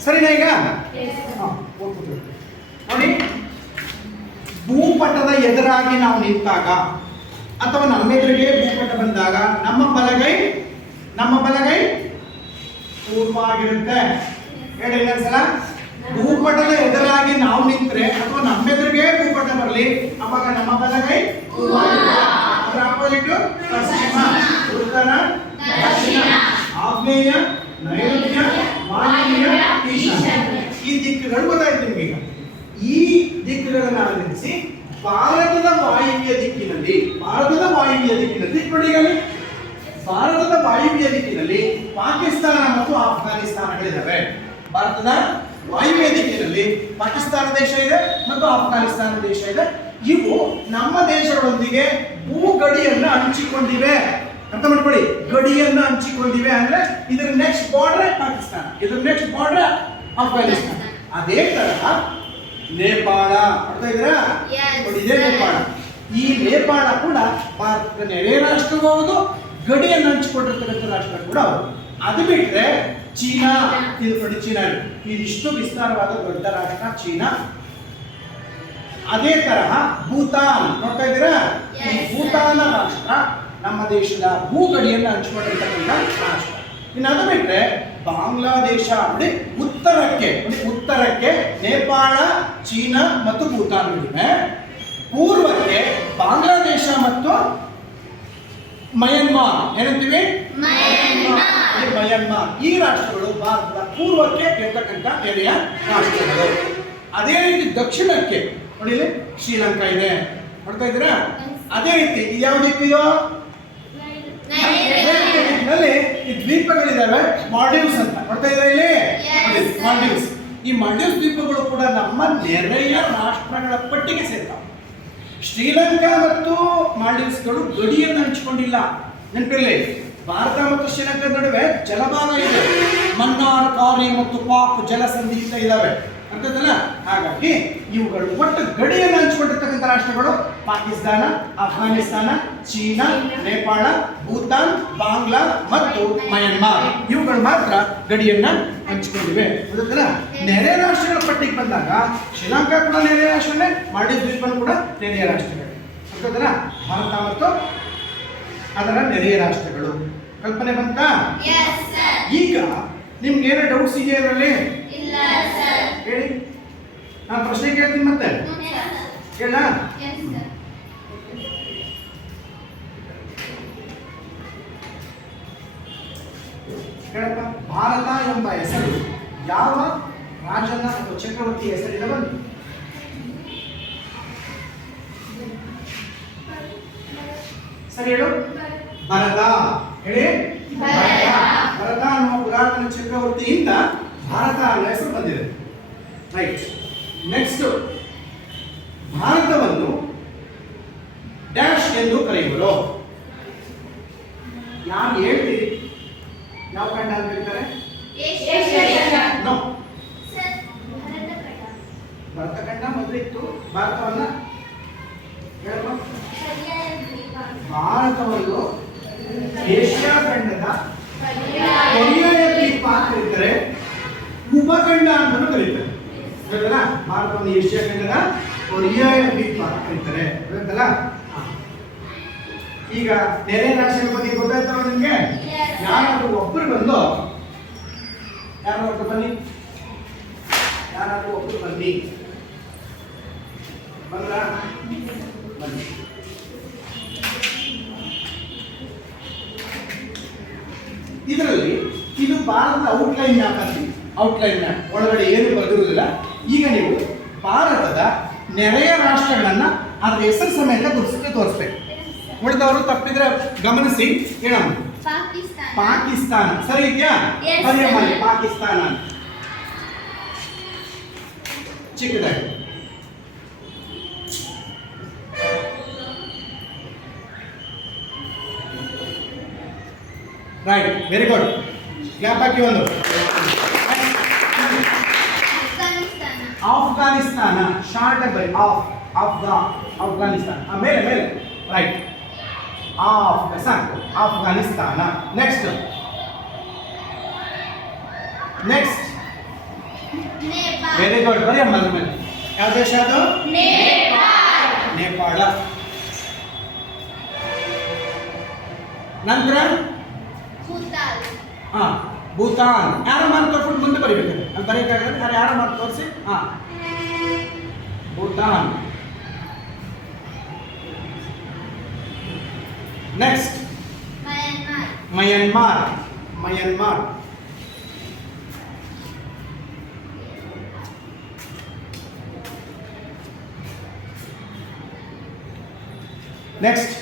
ಸರಿನಾ ಈಗ ನೋಡಿ ಭೂಪಟದ ಎದುರಾಗಿ ನಾವು ನಿಂತಾಗ ಅಥವಾ ನಮ್ಮೆದುರಿಗೆ ಭೂಪಟ ಬಂದಾಗ ನಮ್ಮ ಬಲಗೈ ಪೂರ್ವ ಆಗಿರುತ್ತೆ. ಹೇಳಿ ಇನ್ನೊಂದ್ಸಲ, ಭೂಪಟದ ಎದುರಾಗಿ ನಾವು ನಿಂತ್ರೆ ಅಥವಾ ನಮ್ಮೆದುರಿಗೆ ಭೂಪಟ ಬರಲಿ ಅವಾಗ ನಮ್ಮ ಬಲಗೈ ಪೂರ್ವ, ಅದರ ಆಪೋಸಿಟ್ ಪಶ್ಚಿಮ, ಉತ್ತರ, ದಕ್ಷಿಣ, ಆಗ್ನೇಯ, ನೈಋತ್ಯ, ವಾಯುವ್ಯ, ಈಶಾನ್ಯ. ಈ ದಿಕ್ಕುಗಳು ಗೊತ್ತಾಯ್ತು ನಿಮಗೆ. ಈ ದಿಕ್ಕುಗಳನ್ನು ಆಧರಿಸಿ ಭಾರತದ ವಾಯುವ್ಯ ದಿಕ್ಕಿನಲ್ಲಿ ನೋಡಿ, ಭಾರತದ ವಾಯುವ್ಯ ದಿಕ್ಕಿನಲ್ಲಿ ಪಾಕಿಸ್ತಾನ ಮತ್ತು ಅಫ್ಘಾನಿಸ್ತಾನಗಳಿದ್ದಾವೆ. ಭಾರತದ ವಾಯುವ್ಯ ದಿಕ್ಕಿನಲ್ಲಿ ಪಾಕಿಸ್ತಾನ ದೇಶ ಇದೆ ಮತ್ತು ಅಫ್ಘಾನಿಸ್ತಾನ ದೇಶ ಇದೆ. ಇವು ನಮ್ಮ ದೇಶಗಳೊಂದಿಗೆ ಭೂಗಡಿಯನ್ನು ಹಂಚಿಕೊಂಡಿವೆ. ಅರ್ಥ ಮಾಡ್ಕೊಳ್ಳಿ, ಗಡಿಯನ್ನು ಹಂಚಿಕೊಂಡಿವೆ ಅಂದ್ರೆ ಇದರ ನೆಕ್ಸ್ಟ್ ಬಾರ್ಡರ್ ಪಾಕಿಸ್ತಾನ, ಇದರ ನೆಕ್ಸ್ಟ್ ಬಾರ್ಡರ್ ಅಫ್ಘಾನಿಸ್ತಾನ. ಅದೇ ತರಹ ನೇಪಾಳ, ಅರ್ಥ ಇದ್ದೀರಾ? ಇದೇ ನೇಪಾಳ. ಈ ನೇಪಾಳ ಕೂಡ ಭಾರತದ ನೆರೆ ರಾಷ್ಟ್ರವೂ ಹೌದು, ಗಡಿಯನ್ನು ಹಂಚಿಕೊಂಡಿರ್ತಕ್ಕಂಥ ರಾಷ್ಟ್ರ ಕೂಡ ಹೌದು. ಅದು ಬಿಟ್ರೆ ಚೀನಾ, ತಿಳ್ಕೊಳ್ಳಿ, ಚೀನಾ ಇದಿಷ್ಟು ವಿಸ್ತಾರವಾದ ದೊಡ್ಡ ರಾಷ್ಟ್ರ ಚೀನಾ. ಅದೇ ತರಹ ಭೂತಾನ್, ನೋಡ್ತಾ ಇದ್ದೀರಾ? ಈ ಭೂತಾನ ರಾಷ್ಟ್ರ ನಮ್ಮ ದೇಶದ ಭೂಗಡಿಯನ್ನು ಹಂಚಿಕೊಂಡಿರ್ತಕ್ಕಂಥ ರಾಷ್ಟ್ರ. ಇನ್ನು ಅದು ಬಿಟ್ರೆ ಬಾಂಗ್ಲಾದೇಶ ನೋಡಿ, ಉತ್ತರಕ್ಕೆ ನೇಪಾಳ, ಚೀನಾ ಮತ್ತು ಭೂತಾನ್ಗಳಿವೆ. ಪೂರ್ವಕ್ಕೆ ಬಾಂಗ್ಲಾದೇಶ ಮತ್ತು ಮಯನ್ಮಾರ್, ಏನಂತೀವಿ? ಮಯನ್ಮಾರ್. ಈ ರಾಷ್ಟ್ರಗಳು ಭಾರತದ ಪೂರ್ವಕ್ಕೆ ಇರತಕ್ಕಂಥ ನೆರೆಯ ರಾಷ್ಟ್ರಗಳು. ಅದೇ ರೀತಿ ದಕ್ಷಿಣಕ್ಕೆ ನೋಡಿ, ಶ್ರೀಲಂಕಾ ಇದೆ, ನೋಡ್ತಾ ಇದ್ದೀರಾ? ಅದೇ ರೀತಿ ಇದು ಯಾವ ದಿಕ್ಕಿದೋ? ನಲ್ಲಿ ಈ ದ್ವೀಪಗಳಿದಾವೆ, ಮಾಲ್ಡೀವ್ಸ್ ಅಂತ, ನೋಡ್ತಾ ಇದ್ದೀರಾ ಇಲ್ಲಿ? ಮಾಲ್ಡೀವ್ಸ್. ಈ ಮಾಲ್ಡೀವ್ಸ್ ದ್ವೀಪಗಳು ಕೂಡ ನಮ್ಮ ನೆರೆಯ ರಾಷ್ಟ್ರಗಳ ಪಟ್ಟಿಗೆ ಸೇರ್ತಾವೆ. ಶ್ರೀಲಂಕಾ ಮತ್ತು ಮಾಲ್ಡೀವ್ಸ್ಗಳು ಗಡಿಯನ್ನು ಹಂಚಿಕೊಂಡಿಲ್ಲ. ನೆನಪಿರಲಿ, ಭಾರತ ಮತ್ತು ಶ್ರೀಲಂಕಾ ನಡುವೆ ಜಲಭಾಗ ಇದೆ. ಮನ್ನಾರ್, ಕಾರಿ ಮತ್ತು ಪಾಕ್ ಜಲಸಂಧಿಯಿಂದ ಇದಾವೆ, ಅರ್ಥದಲ್ಲ? ಹಾಗಾಗಿ ಇವುಗಳು ಒಟ್ಟು ಗಡಿಯನ್ನು ಹಂಚಿಕೊಂಡಿರ್ತಕ್ಕಂಥ ರಾಷ್ಟ್ರಗಳು ಪಾಕಿಸ್ತಾನ, ಅಫ್ಘಾನಿಸ್ತಾನ, ಚೀನಾ, ನೇಪಾಳ, ಭೂತಾನ್, ಬಾಂಗ್ಲಾ ಮತ್ತು ಮಯನ್ಮಾರ್. ಇವುಗಳು ಮಾತ್ರ ಗಡಿಯನ್ನ ಹಂಚಿಕೊಂಡಿವೆ. ಗೊತ್ತಲ್ಲ? ನೆರೆ ರಾಷ್ಟ್ರಗಳ ಪಟ್ಟಿಗೆ ಬಂದಾಗ ಶ್ರೀಲಂಕಾ ಕೂಡ ನೆರೆಯ ರಾಷ್ಟ್ರನೇ, ಮಾಲ್ಡೀವ್ಸ್ ದ್ವೀಪನು ಕೂಡ ನೆರೆಯ ರಾಷ್ಟ್ರಗಳು. ಗೊತ್ತಲ್ಲ? ಭಾರತ ಮತ್ತು ಅದರ ನೆರೆಯ ರಾಷ್ಟ್ರಗಳು. ಕಲ್ಪನೆ ಬಂತಾ? ಈಗ ನಿಮ್ಗೆ ಏನೋ ಡೌಟ್ಸ್ ಇದೆಯಾ ಇದರಲ್ಲಿ? ಹೇಳಿ, ನಾನು ಪ್ರಶ್ನೆ ಕೇಳ್ತೀನಿ ಮತ್ತೆ ಕೇಳ. ಹೇಳಪ್ಪ, ಭಾರತ ಎಂಬ ಹೆಸರು ಯಾವ ರಾಜನ ಅಥವಾ ಚಕ್ರವರ್ತಿ ಹೆಸರಿನ ಬಂತು? ಸರಿ ಹೇಳು. ಭರತ. ಹೇಳಿ, ಭರತ ಅನ್ನುವ ಪುರಾತನ ಚಕ್ರವರ್ತಿಯಿಂದ ಭಾರತ ಅನ್ನೋ ಹೆಸರು ಬಂದಿದೆ. ರೈಟ್. ನೆಕ್ಸ್ಟ್, ಭಾರತವನ್ನು ಡ್ಯಾಶ್ ಎಂದು ಕರೆಯುವರು. ಯಾರು ಹೇಳ್ತೀರಿ? ಯಾವ ಖಂಡ ಅಂತ ಹೇಳ್ತಾರೆ? ನೋ, ಭರತ ಖಂಡ ಮೊದಲು ಇತ್ತು. ಭಾರತವನ್ನ ಹೇಳಪ್ಪ. ಭಾರತವನ್ನು ಏಷ್ಯಾ ಖಂಡದ ಪರ್ಯಾಯ ದ್ವೀಪ ಅಂತ ಕರೀತಾರೆ, ಉಪಖಂಡ ಅಂತಲೂ ಕರೀತಾರೆ. ಗೊತ್ತಲ್ಲ? ಭಾರತವನ್ನು ಏಷ್ಯಾ ಖಂಡದ ಪರ್ಯಾಯ ದ್ವೀಪ ಅಂತ ಕರೀತಾರೆ. ಗೊತ್ತಲ್ಲ? ಈಗ ನೆರೆ ರಾಷ್ಟ್ರಗಳ ಬಗ್ಗೆ ಗೊತ್ತಾಯ್ತಲ್ಲ ನಿಮ್ಗೆ? ಯಾರಾದ್ರೂ ಒಬ್ಬರು ಬಂದು, ಯಾರಾದ್ರೂ ಬನ್ನಿ ಬಂದ್ರ ಬನ್ನಿ. ಇದರಲ್ಲಿ ಇದು ಭಾರತದ ಔಟ್ಲೈನ್ ಮ್ಯಾಪ್ ಅಂತೀವಿ. ಔಟ್ಲೈನ್ ಮ್ಯಾಪ್ ಒಳಗಡೆ ಏನು ಬರೆದಿರುವುದಿಲ್ಲ. ಈಗ ನೀವು ಭಾರತದ ನೆರೆಯ ರಾಷ್ಟ್ರಗಳನ್ನ ಅದರ ಹೆಸರು ಸಮೇತ ತೋರಿಸ್ಬೇಕು. ಉಳಿದವರು ತಪ್ಪಿದ್ರೆ ಗಮನಿಸಿ. ಹೇಳಮ್ಮ. ಪಾಕಿಸ್ತಾನ ಸರಿ ಇದೆಯಾ? ಬರೆಯಮ್ಮಲ್ಲಿ ಪಾಕಿಸ್ತಾನ ಚಿಕ್ಕದಾಗಿ. Right, very good. ಕ್ಲಾಪ್ ಹಾಕಿ ಒಂದು. ಅಫ್ಘಾನಿಸ್ತಾನ. ಆಫ್ಘಾನಿಸ್ತಾನ, ಶಾರ್ಟ್ ಆಗಿ ಬರಿ. ಆಫ್ಘಾನಿಸ್ತಾನ. ಮೇಲೆ ಮೇಲೆ. Right, Afghanistan. Next Nepal. Very good. ಬರಿ ಅಮ್ಮ ಅದ್ರ ಮೇಲೆ. ಯಾವ ದೇಶ ಅದು? ನೇಪಾಳ. ನಂತರ ಭೂತಾನ್. ಭೂತಾನ್. ಯಾರು ಮಾರ್ಕ್ ತೋರ್ಸ್ಬಿಟ್ಟು ಮುಂದೆ ಬರೀಬೇಕು. ಅಲ್ಲಿ ಬರೀಬೇಕಾದ್ರೆ ಯಾರು ಮಾರ್ಕ್ ತೋರಿಸಿ. ಭೂತಾನ್. ನೆಕ್ಸ್ಟ್ ಮಯನ್ಮಾರ್. ನೆಕ್ಸ್ಟ್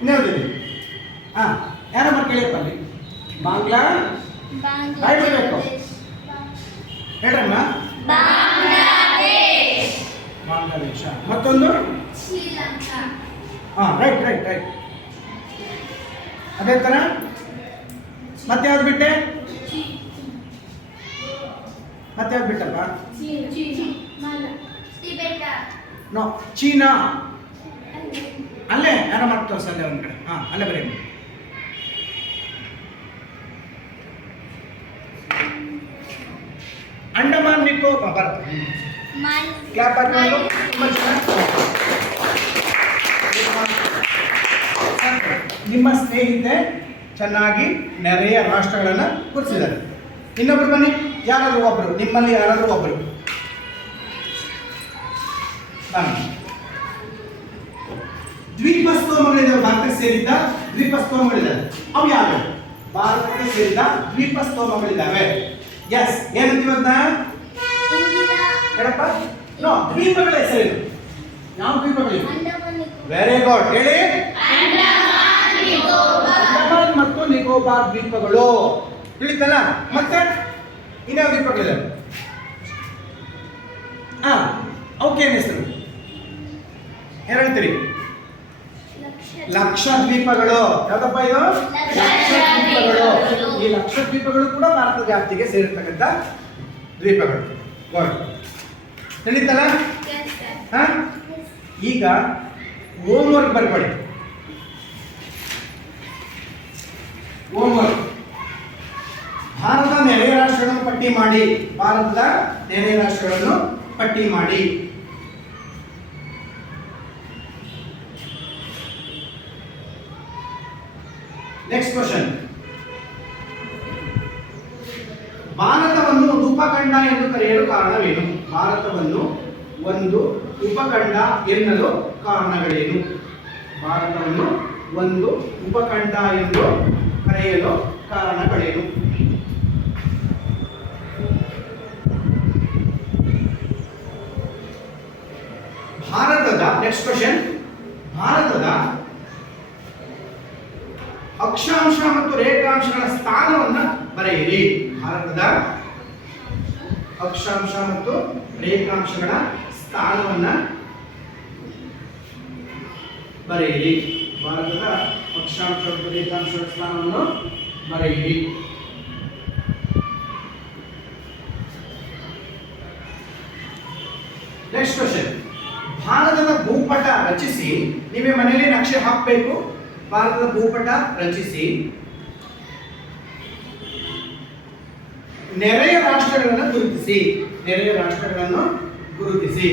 ಇನ್ನೇನಿದೆ? ಯಾರ ಮಾರ್ಕ್ ಹೇಳಿಯಪ್ಪ ಅಲ್ಲಿ? ಬಾಂಗ್ಲಾದೇಶ್. ಹೇಳ್ರಮ್ಮ. ಬಾಂಗ್ಲಾದೇಶ. ಮತ್ತೊಂದು ಶ್ರೀಲಂಕಾ. ರೈಟ್. ಅದೇ ತರ ಮತ್ತೆ ಯಾವ್ದು ಬಿಟ್ಟೆ? ಮತ್ತೆ ಯಾವ್ದು ಬಿಟ್ಟಪ್ಪ? ಟಿಬೆಟ್. No, China. ಅಲ್ಲೇ ಯಾರ ಮಾರ್ಕ್ ತೋರಿಸ, ಅಲ್ಲೇ ಒಂದ್ ಕಡೆ. ಅಲ್ಲೇ ಬರೀ. ಅಂಡಮಾನ್ ನಿಕೋಬಾರ್. ಬರುತ್ತೆ. ಕ್ಲಾಪ್ ಹಾಕೊಂಡು ನಿಮ್ಮ ಸ್ನೇಹಿತೆ ಚೆನ್ನಾಗಿ ನೆರೆಯ ರಾಷ್ಟ್ರಗಳನ್ನು ಗುರುತಿಸಿದ್ದಾರೆ. ಇನ್ನೊಬ್ರು ಬನ್ನಿ, ಯಾರಾದರೂ ಒಬ್ರು, ನಿಮ್ಮಲ್ಲಿ ಯಾರಾದರೂ ಒಬ್ರು ಬನ್ನಿ. ದ್ವೀಪಸ್ತೋಮಗಳಿದ್ದಾವೆ, ಭಾರತಕ್ಕೆ ಸೇರಿದ್ದ ದ್ವೀಪಸ್ತೋಮಗಳಿದ್ದಾವೆ. ಅವು ಯಾವ್ಯಾವ? ಭಾರತಕ್ಕೆ ಸೇರಿದ ದ್ವೀಪಸ್ತೋಮಗಳಿದ್ದಾವೆ. ಎಸ್, ಏನಂತೀವಂತ ಹೇಳಪ್ಪ? ನೋ, ದ್ವೀಪಗಳ ಹೆಸರೇನು? ಯಾವ ದ್ವೀಪಗಳಿವೆ? Very good. ಹೇಳಿ. ಅಂಡಮಾನ್ ಮತ್ತು ನಿಕೋಬಾರ್ ದ್ವೀಪಗಳು. ತಿಳಿತಲ್ಲ? ಮತ್ತೆ ಇನ್ಯಾವ ದ್ವೀಪಗಳಿದೆ? ಅವಕ್ಕೇನು ಹೆಸರು? ಏನು ಹೇಳ್ತೀರಿ? ಲಕ್ಷದ್ವೀಪಗಳು. ಯಾವ್ದಪ್ಪ ಇದು? ಲಕ್ಷದ್ವೀಪಗಳು. ಈ ಲಕ್ಷದ್ವೀಪಗಳು ಕೂಡ ಭಾರತ ವ್ಯಾಪ್ತಿಗೆ ಸೇರಿರ್ತಕ್ಕಂಥ ದ್ವೀಪಗಳು. ಗುಡ್. ತಿಳಿತಲ್ಲ? ಈಗ ಹೋಮ್ವರ್ಕ್ ಬರ್ಕೊಳ್ಳಿ. ಹೋಮ್ವರ್ಕ್. ಭಾರತದ ನೆರೆಯ ರಾಷ್ಟ್ರಗಳನ್ನು ಪಟ್ಟಿ ಮಾಡಿ. ಭಾರತದ ನೆರೆಯ ರಾಷ್ಟ್ರಗಳನ್ನು ಪಟ್ಟಿ ಮಾಡಿ. Next question. ಭಾರತವನ್ನು ಒಂದು ಉಪಖಂಡ ಎಂದು ಕರೆಯಲು ಕಾರಣವೇನು? ಭಾರತವನ್ನು ಒಂದು ಉಪಖಂಡ ಎನ್ನಲು ಕಾರಣಗಳೇನು? ಭಾರತವನ್ನು ಒಂದು ಉಪಖಂಡ ಎಂದು ಕರೆಯಲು ಕಾರಣಗಳೇನು? ಭಾರತದ ನೆಕ್ಸ್ಟ್ ಕ್ವಶನ್. ಭಾರತದ ಅಕ್ಷಾಂಶ ಮತ್ತು ರೇಖಾಂಶಗಳ ಸ್ಥಾನವನ್ನು ಬರೆಯಿರಿ. ಭಾರತದ ಅಕ್ಷಾಂಶ ಮತ್ತು ರೇಖಾಂಶಗಳ ಸ್ಥಾನವನ್ನು ಬರೆಯಿರಿ. ಭಾರತದ ಅಕ್ಷಾಂಶ ಮತ್ತು ರೇಖಾಂಶಗಳ ಸ್ಥಾನವನ್ನು ಬರೆಯಿರಿ. Next question. ಭಾರತದ ಭೂಪಟ ರಚಿಸಿ. ನೀವೇ ಮನೆಯಲ್ಲಿ ನಕ್ಷೆ ಹಾಕಬೇಕು. ಭಾರತದ ಭೂಪಟ ರಚಿಸಿ. ನೆರೆಯ ರಾಷ್ಟ್ರಗಳನ್ನು ಗುರುತಿಸಿ. ನೆರೆಯ ರಾಷ್ಟ್ರಗಳನ್ನು ಗುರುತಿಸಿ.